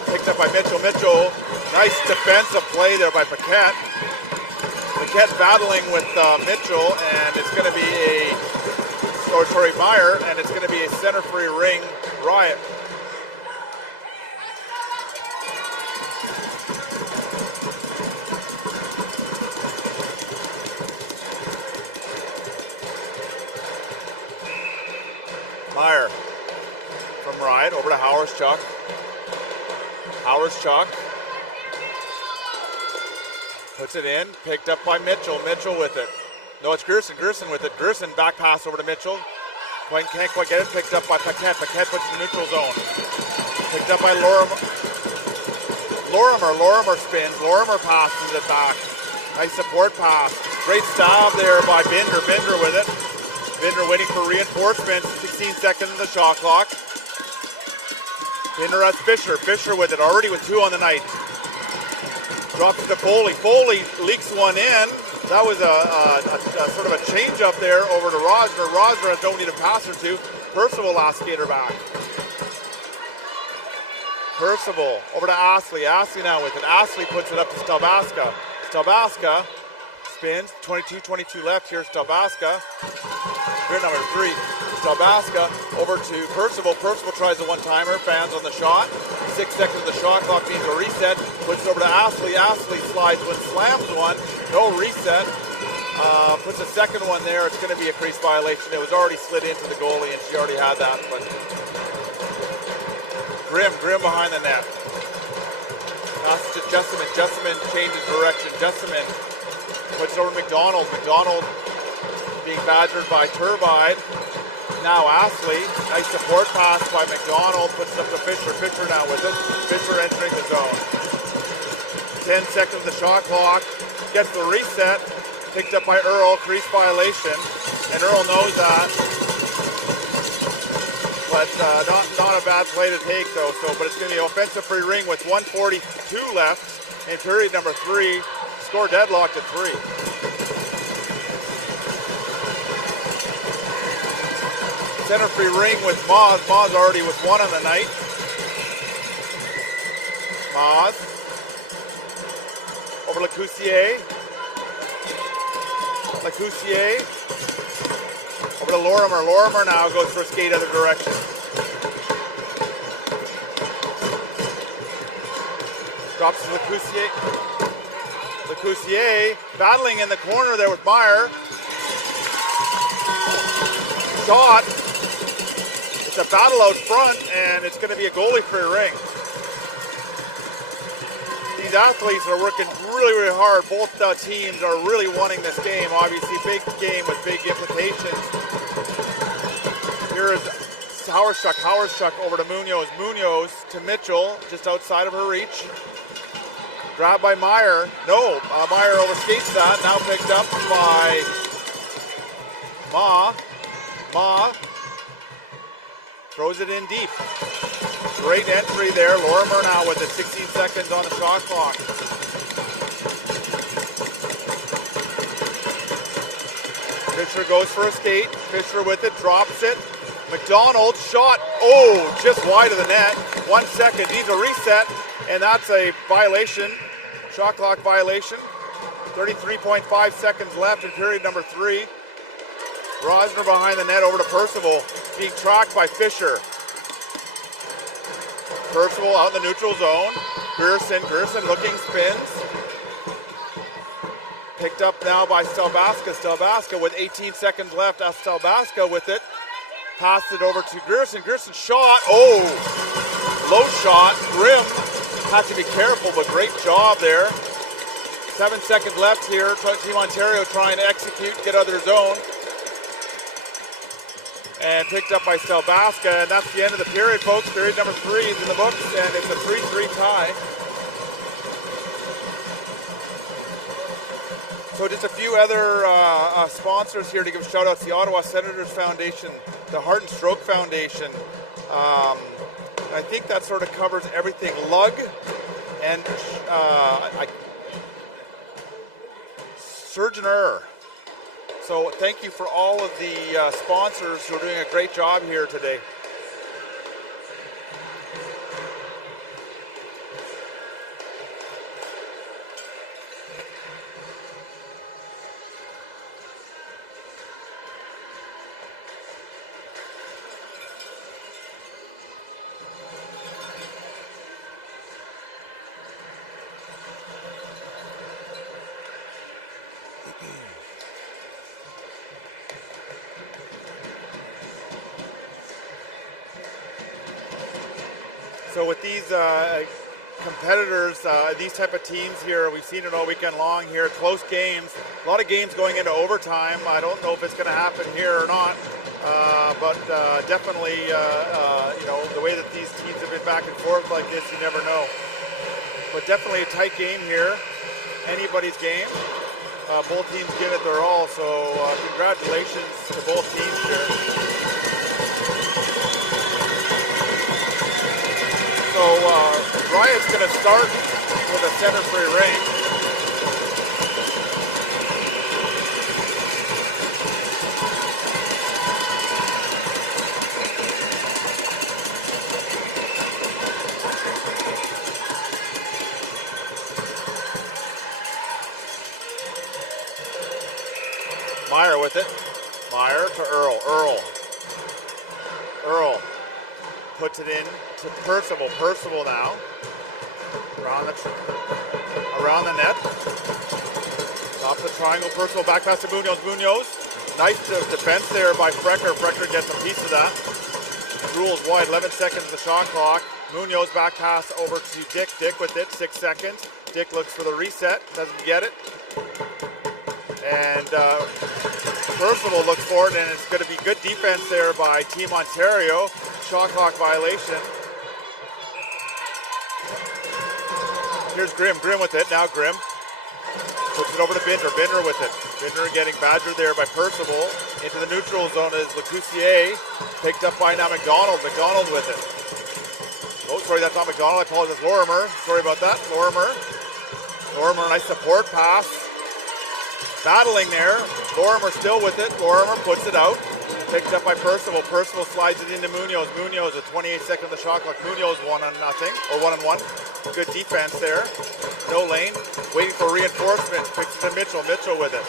Picked up by Mitchell. Mitchell, nice defensive play there by Paquette. Paquette battling with Mitchell, and it's going to be Meyer, and it's going to be a center free ring Riot. Meyer from Riot over to Howers-Chuck. Howers-Chuck puts it in, picked up by Mitchell. Mitchell with it. No, it's Gerson. Gerson with it. Gerson back pass over to Mitchell. Can't quite get it. Picked up by Paquette. Paquette puts it in the neutral zone. Picked up by Lorimer. Lorimer spins. Lorimer passes it back. Nice support pass. Great stab there by Binder. Binder with it. Binder waiting for reinforcements. 16 seconds on the shot clock. Binder has Fisher. Fisher with it. Already with 2 on the night. Drops it to Foley. Foley leaks one in. That was a sort of a change up there over to Rosner. Rosner has no need to pass her to. Percival last skater back. Percival over to Astley. Astley now with it. Astley puts it up to Stelbaska. Stelbaska spins. 22 left. Here's Stelbaska. Here number 3. Stelbaska over to Percival. Percival tries a one-timer. Fans on the shot. 6 seconds of the shot clock means a reset. Puts it over to Astley. Astley slides one, slams one. No reset. Puts a second one there. It's going to be a crease violation. It was already slid into the goalie, and she already had that. But Grimm behind the net. Passes to Jessamine. Jessamine changes direction. Jessamine puts it over to McDonald. McDonald being badgered by Turbide. Now Astley, nice support pass by McDonald, puts it up to Fisher. Fisher now with it. Fisher entering the zone. 10 seconds of the shot clock. Gets the reset. Picked up by Earl. Crease violation. And Earl knows that. but not a bad play to take though. But it's going to be offensive free ring with 1:42 left in period number 3. Score deadlocked at 3. Center free ring with Moz. Moz already with 1 on the night. Moz over Lecoussier. Lecoussier over to Lorimer. Lorimer now goes for a skate other direction. Drops to Lecoussier. Lecoussier battling in the corner there with Meyer. Shot. It's a battle out front, and it's going to be a goalie free ring. These athletes are working really hard. Both teams are really wanting this game. Obviously, big game with big implications. Here is Hauerschuk over to Munoz. Munoz to Mitchell, just outside of her reach. Grabbed by Meyer. No, Meyer overskates that. Now picked up by Ma. Ma throws it in deep. Great entry there. Lorimer now with it. 16 seconds on the shot clock. Fisher goes for a skate. Fisher with it, drops it. McDonald shot. Oh, just wide of the net. 1 second. Needs a reset, and that's a violation. Shot clock violation. 33.5 seconds left in period number 3. Rosner behind the net over to Percival, being tracked by Fisher. Percival out in the neutral zone. Grierson looking, spins. Picked up now by Stelbaska. Stelbaska with 18 seconds left. Stelbaska with it. Passed it over to Grierson. Grierson shot. Oh, low shot. Grimm had to be careful, but great job there. 7 seconds left here. Team Ontario trying to execute, get out of their zone. And picked up by Stelbaska, and that's the end of the period, folks. Period number 3 is in the books, and it's a 3-3 tie. So just a few other sponsors here to give shout outs. The Ottawa Senators Foundation, the Heart and Stroke Foundation. I think that sort of covers everything. Lug and Surgeon Err. So thank you for all of the sponsors who are doing a great job here today. So with these competitors, these type of teams here, we've seen it all weekend long here, close games, a lot of games going into overtime. I don't know if it's going to happen here or not, but definitely, you know, the way that these teams have been back and forth like this, you never know. But definitely a tight game here, anybody's game. Both teams give it their all, so congratulations to both teams here. So Riot's going to start with a center free ring. Meyer with it. Meyer to Earl. Earl puts it in to Percival. Percival now around the net. Off the triangle. Percival back pass to Munoz. Munoz. Nice defense there by Frecker. Frecker gets a piece of that. Rules wide. 11 seconds of the shot clock. Munoz back pass over to Dick. Dick with it. 6 seconds. Dick looks for the reset. Doesn't get it. And Percival looks for it, and it's going to be good defense there by Team Ontario. Shot clock violation. Here's Grimm. Grimm with it. Now Grimm puts it over to Binder. Binder with it. Binder getting badgered there by Percival. Into the neutral zone is Lecussier. Picked up by now McDonald. McDonald with it. Oh, sorry, that's not McDonald. I apologize. Lorimer. Sorry about that. Lorimer. Lorimer, nice support pass. Battling there. Lorimer still with it. Lorimer puts it out. Picked up by Percival. Percival slides it into Munoz. Munoz at 28 on the shot clock. Munoz 1-0, or 1-1. Good defense there. No lane. Waiting for reinforcements. Picks it to Mitchell. Mitchell with it.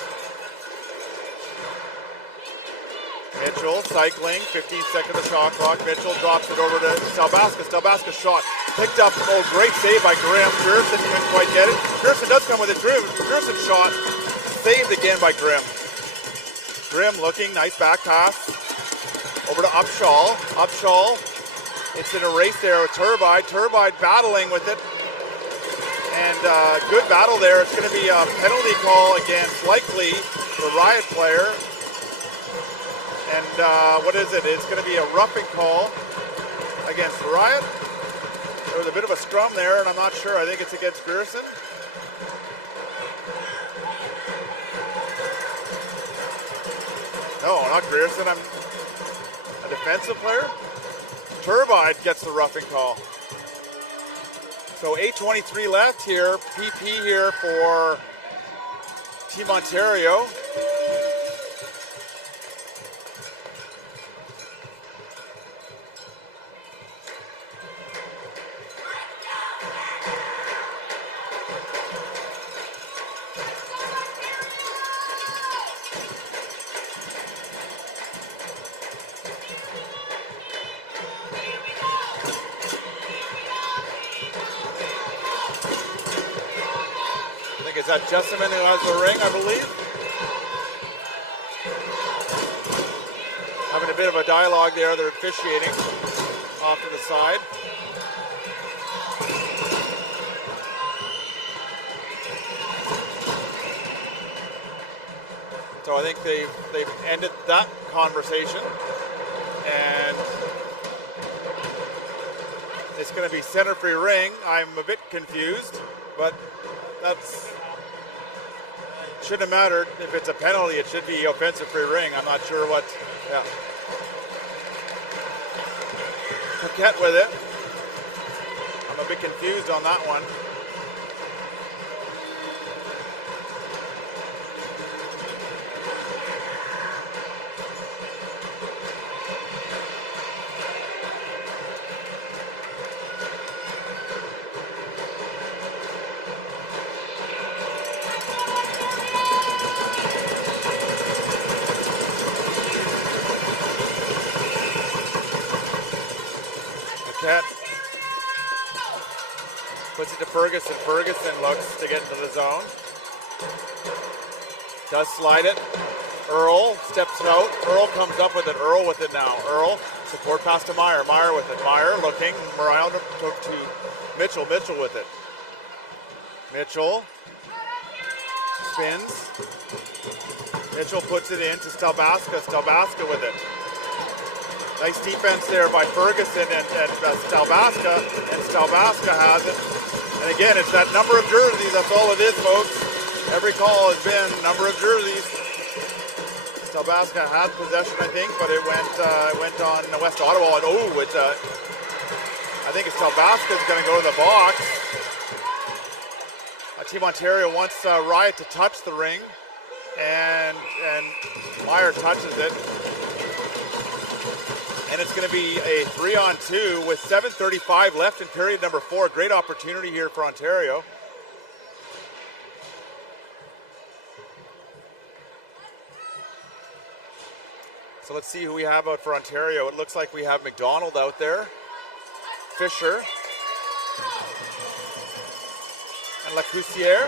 Mitchell cycling. 15 on the shot clock. Mitchell drops it over to Stalbaska. Stalbaska shot. Picked up. Oh, great save by Grimm. Pearson couldn't quite get it. Pearson does come with it. Pearson shot. Saved again by Grimm. Grimm looking, nice back pass. Over to Upshaw. Upshaw, it's in a race there with Turbide. Turbide battling with it. And good battle there. It's going to be a penalty call against likely the Riot player. And what is it? It's going to be a roughing call against Riot. There was a bit of a scrum there, and I'm not sure. I think it's against Grierson. No, not Grierson. I'm a defensive player. Turbide gets the roughing call. So 8:23 left here. PP here for Team Ontario. Is that Jessamine who has the ring, I believe? Having a bit of a dialogue there. They're officiating off to the side. So I think they've ended that conversation, and it's going to be center free ring. I'm a bit confused, but that's shouldn't have mattered. If it's a penalty, it should be offensive free ring. I'm not sure what. Yeah. Paquette with it. I'm a bit confused on that one. Puts it to Ferguson. Ferguson looks to get into the zone. Does slide it. Earl steps out. Earl comes up with it. Earl with it now. Earl, support pass to Meyer. Meyer with it. Meyer looking. Morale to Mitchell. Mitchell with it. Mitchell spins. Mitchell puts it in to Stalbaska. Stalbaska with it. Nice defense there by Ferguson and Stalbaska, and Stalbaska has it. And again, it's that number of jerseys. That's all it is, folks. Every call has been number of jerseys. Stalbaska had possession, I think, but it went on West Ottawa. And I think it's Stalbaska's going to go to the box. Team Ontario wants Riot to touch the ring, and Meyer touches it. And it's going to be a 3-on-2 with 7:35 left in period number 4. Great opportunity here for Ontario. So let's see who we have out for Ontario. It looks like we have McDonald out there, Fisher, and Lecussier.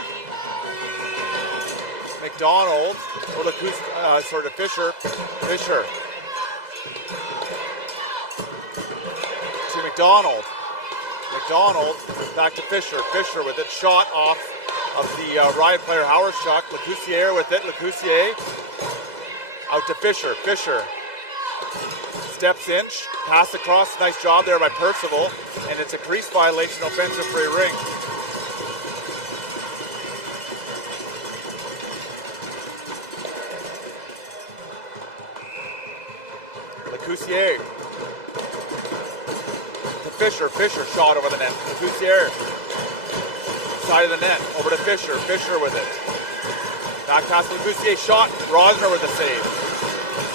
McDonald, or Fisher. Fisher. To McDonald. McDonald back to Fisher. Fisher with it. Shot off of the Riot player Howard Schuck. Lecussier with it. Lecussier out to Fisher. Fisher steps in. Pass across. Nice job there by Percival. And it's a crease violation, offensive free ring. LeCoussier. To Fisher. Fisher shot over the net. LeCoussier. Side of the net. Over to Fisher. Fisher with it. Back pass to LeCoussier. Shot. Rosner with the save.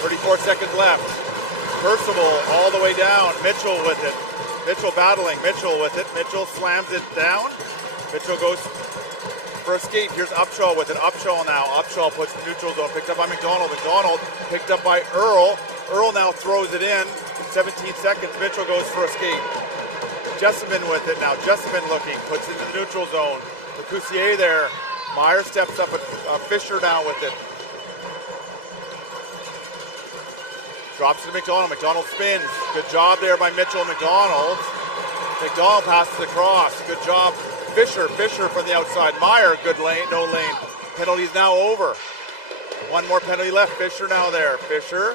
34 seconds left. Percival all the way down. Mitchell with it. Mitchell battling. Mitchell with it. Mitchell slams it down. Mitchell goes for a skate. Here's Upshaw with it. Upshaw now. Upshaw puts the neutral zone. Picked up by McDonald. McDonald picked up by Earl. Earl now throws it in. 17 seconds. Mitchell goes for a skate. Jessamine with it now. Jessamine looking. Puts it in the neutral zone. LeCoussier there. Meyer steps up. Fisher now with it. Drops to McDonald. McDonald spins. Good job there by Mitchell. McDonald. McDonald passes across. Good job. Fisher from the outside. Meyer, good lane, no lane. Penalty's now over. One more penalty left. Fisher now there. Fisher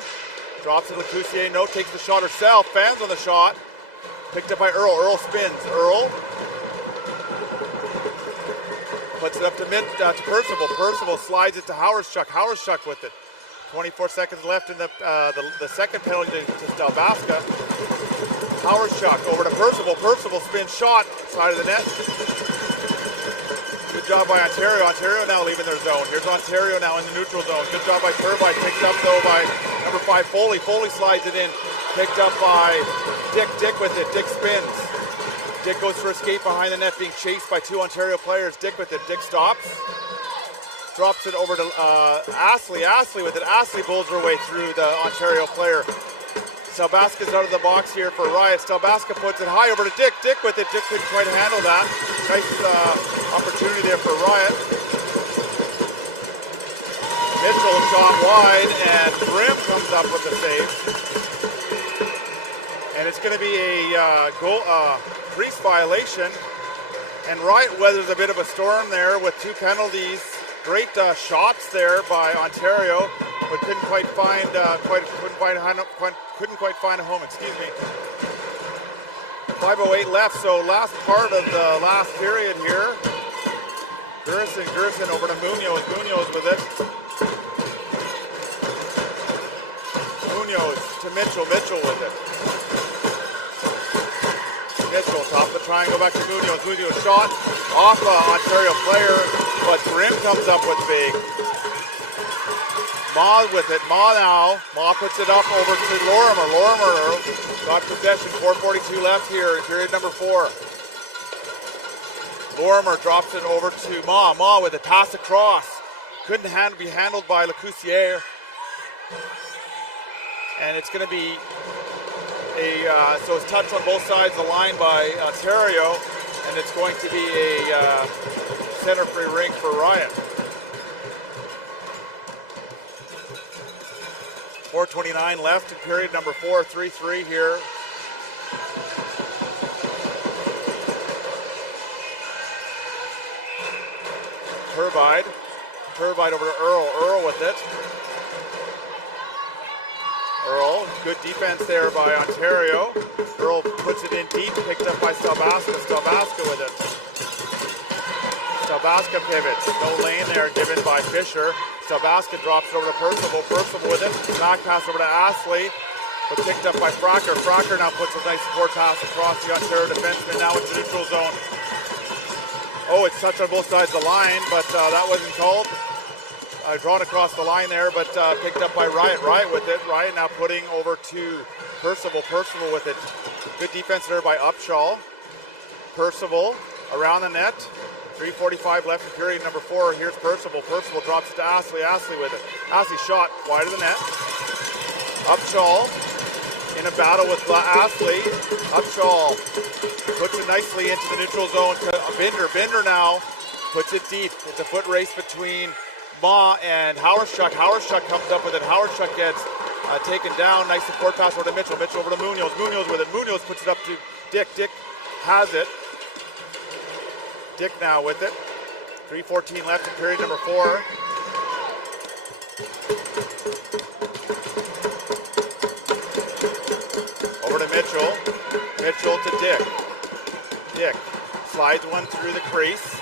drops to LeCoussier. No, takes the shot herself. Fans on the shot. Picked up by Earl. Earl spins. Earl puts it up to Percival. Percival slides it to Howardschuk. Howardschuk with it. 24 seconds left in the second penalty to Stelbaska. Howardschuk over to Percival. Percival spins shot. Side of the net. Good job by Ontario. Ontario now leaving their zone. Here's Ontario now in the neutral zone. Good job by Turbine. Picked up though by number 5 Foley. Foley slides it in. Picked up by Dick. Dick with it. Dick spins. Dick goes for a skate behind the net, being chased by 2 Ontario players. Dick with it. Dick stops. Drops it over to Astley. Astley with it. Astley bowls her way through the Ontario player. Stelbaska's out of the box here for Riot. Stelbaska puts it high over to Dick. Dick with it. Dick couldn't quite handle that. Nice opportunity there for Riot. Mitchell shot wide, and Grimm comes up with the save. And it's going to be a crease violation. And Riot weathers a bit of a storm there with 2 penalties. Great shots there by Ontario, but couldn't quite find a home. Excuse me. 5:08 left, so last part of the last period here. Gerson over to Munoz. Munoz with it. Munoz to Mitchell. Mitchell with it. Mitchell, top of the triangle, back to Munoz. Munoz shot off Ontario player, but Grimm comes up with big. Ma with it. Ma now. Ma puts it up over to Lorimer. Lorimer got possession. 4:42 left here in period number 4. Lorimer drops it over to Ma. Ma with it. Pass across. Couldn't be handled by LeCoussier. And it's going to be so it's touched on both sides of the line by Ontario, and it's going to be a center free rink for Riot. 4:29 left in period number 4, 3-3 here. Turbide over to Earl. Earl with it. Earl, good defense there by Ontario. Earl puts it in deep, picked up by Stelbaska. Stelbaska with it. Stelbaska pivots. No lane there given by Fisher. Stelbaska drops it over to Percival. Percival with it. Back pass over to Astley, but picked up by Fracker. Fracker now puts a nice support pass across the Ontario defenseman. Now it's neutral zone. Oh, it's touched on both sides of the line, but that wasn't called. Drawn across the line there, but picked up by Riot. Riot with it. Riot now putting over to Percival. Percival with it. Good defense there by Upshaw. Percival around the net. 3:45 left in period number 4. Here's Percival. Percival drops it to Astley. Astley with it. Astley shot wide of the net. Upshaw in a battle with Astley. Upshaw puts it nicely into the neutral zone to Binder. Binder now puts it deep. It's a foot race between Ma and Howardschuk. Howardschuk comes up with it. Howardschuk gets taken down. Nice support pass over to Mitchell. Mitchell over to Munoz. Munoz with it. Munoz puts it up to Dick. Dick has it. Dick now with it. 3:14 left in period number 4. Over to Mitchell. Mitchell to Dick. Dick slides one through the crease.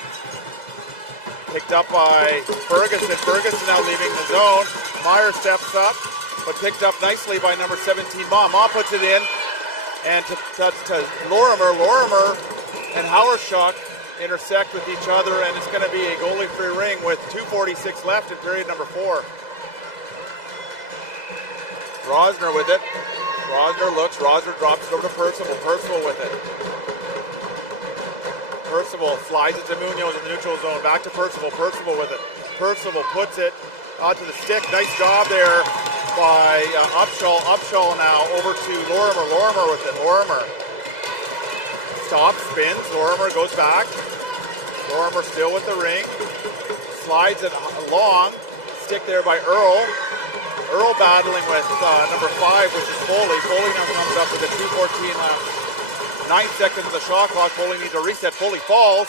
Picked up by Ferguson. Ferguson now leaving the zone. Meyer steps up, but but picked up nicely by number 17, Ma. Ma puts it in, and to Lorimer. Lorimer and Hauershock intersect with each other, and it's going to be a goalie-free ring with 2:46 left in period number 4. Rosner with it. Rosner looks. Rosner drops it over to Percival. Percival with it. Percival slides it to Munoz in the neutral zone. Back to Percival. Percival with it. Percival puts it onto the stick. Nice job there by Upshaw. Upshaw now over to Lorimer. Lorimer with it. Lorimer stops, spins. Lorimer goes back. Lorimer still with the ring. Slides it long. Stick there by Earl. Earl battling with number 5, which is Foley. Foley now comes up with a 2:14 left. 9 seconds of the shot clock. Foley needs a reset. Foley falls.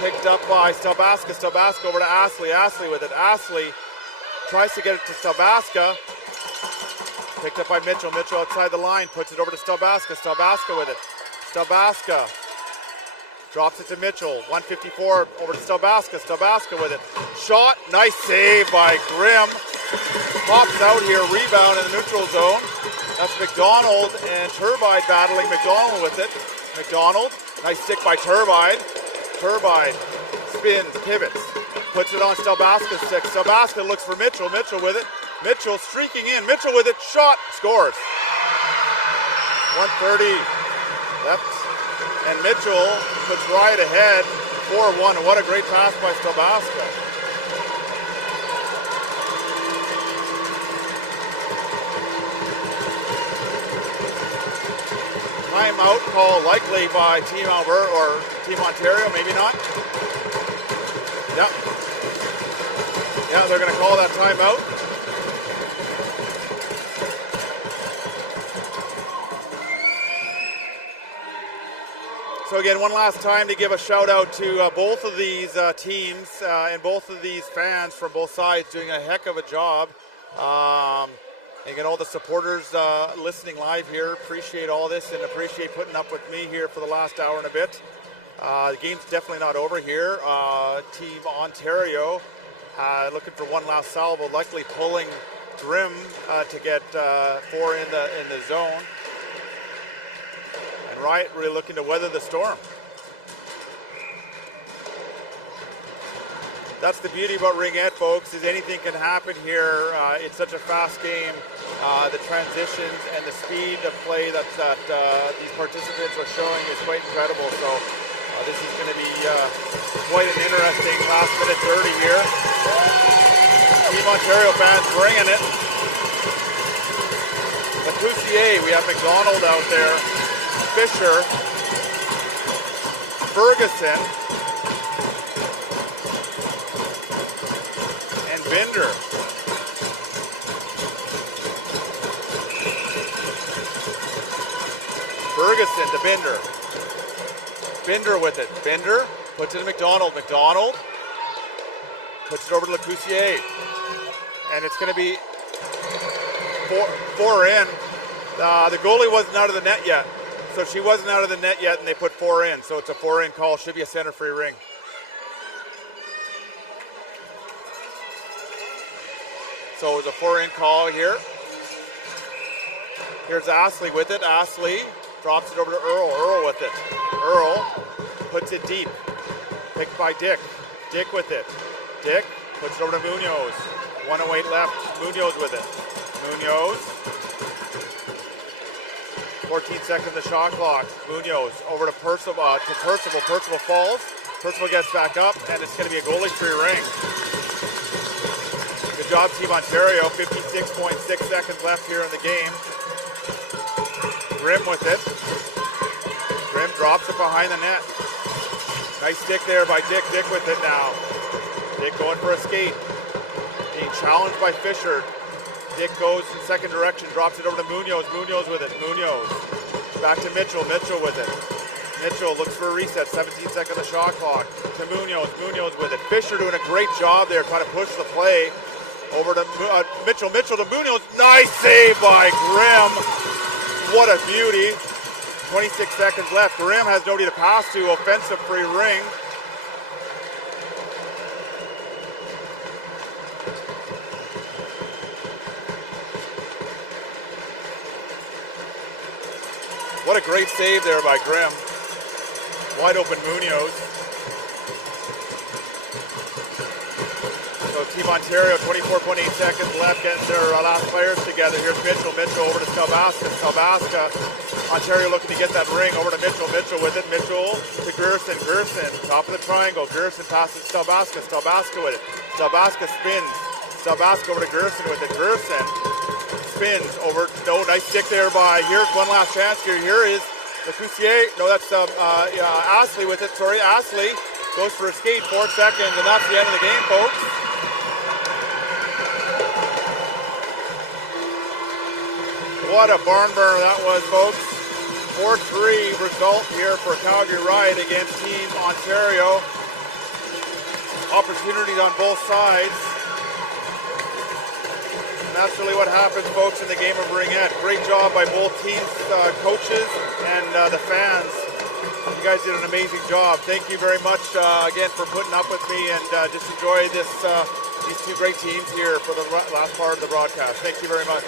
Picked up by Stelbaska. Stelbaska over to Astley. Astley with it. Astley tries to get it to Stelbaska. Picked up by Mitchell. Mitchell outside the line. Puts it over to Stelbaska. Stelbaska with it. Stelbaska drops it to Mitchell. 1:54 over to Stelbaska. Stelbaska with it. Shot. Nice save by Grimm. Pops out here. Rebound in the neutral zone. That's McDonald and Turbide battling. McDonald with it. McDonald. Nice stick by Turbide. Turbide spins, pivots, puts it on Stelbaska's stick. Stelbaska looks for Mitchell. Mitchell with it. Mitchell streaking in. Mitchell with it. Shot. Scores. 1:30 left. And Mitchell puts Riot ahead 4-1. And what a great pass by Stelbaska. Timeout call likely by Team Alberta or Team Ontario, maybe not. Yep. Yeah, they're going to call that timeout. So again, one last time to give a shout out to both of these teams and both of these fans from both sides doing a heck of a job. And again, all the supporters listening live here, appreciate all this and appreciate putting up with me here for the last hour and a bit. The game's definitely not over here. Team Ontario looking for one last salvo, likely pulling Grimm to get 4 in the zone. And Riot really looking to weather the storm. That's the beauty about Ringette, folks, is anything can happen here. It's such a fast game. The transitions and the speed of play that these participants are showing is quite incredible. So this is going to be quite an interesting last minute 30 here. Team Ontario fans bringing it. The Cousier, we have McDonald out there. Fisher. Ferguson. And Binder. Ferguson to Binder. Binder with it. Binder puts it to McDonald. McDonald puts it over to Cousier. And it's going to be four in. The goalie wasn't out of the net yet. So she wasn't out of the net yet, and they put 4 in. So it's a 4-in call. Should be a center free ring. So it was a 4-in call here. Here's Astley with it. Astley drops it over to Earl. Earl with it. Earl puts it deep. Picked by Dick. Dick with it. Dick puts it over to Munoz. 1:08 left. Munoz with it. Munoz. 14 seconds the shot clock. Munoz over to Percival. Percival falls. Percival gets back up, and it's going to be a goalie-free ring. Good job, Team Ontario. 56.6 seconds left here in the game. Grimm with it. Grimm drops it behind the net. Nice stick there by Dick. Dick with it now. Dick going for a skate. Being challenged by Fisher. Dick goes in second direction, drops it over to Munoz. Munoz with it. Munoz. Back to Mitchell. Mitchell with it. Mitchell looks for a reset. 17 seconds of the shot clock. To Munoz. Munoz with it. Fisher doing a great job there, trying to push the play. Over to Mitchell. Mitchell to Munoz. Nice save by Grimm. What a beauty. 26 seconds left. Grimm has nobody to pass to. Offensive free ring. What a great save there by Grimm. Wide open Munoz. So Team Ontario, 24.8 seconds left, getting their last players together. Here's Mitchell. Mitchell over to Stelbaska. Stelbaska. Ontario looking to get that ring over to Mitchell. Mitchell with it. Mitchell to Gerson. Gerson, top of the triangle. Gerson passes Stelbaska. Stelbaska with it. Stelbaska spins. Stelbaska over to Gerson with it. Gerson spins over. No, nice stick there by. Here's one last chance here. Here is the Coussier. No, that's Astley with it. Sorry, Astley goes for a skate. 4 seconds, and that's the end of the game, folks. What a barn burner that was, folks. 4-3 result here for Calgary-Riot against Team Ontario. Opportunities on both sides. And that's really what happens, folks, in the game of ringette. Great job by both teams, coaches and the fans. You guys did an amazing job. Thank you very much again for putting up with me, and just enjoy this these two great teams here for the last part of the broadcast. Thank you very much.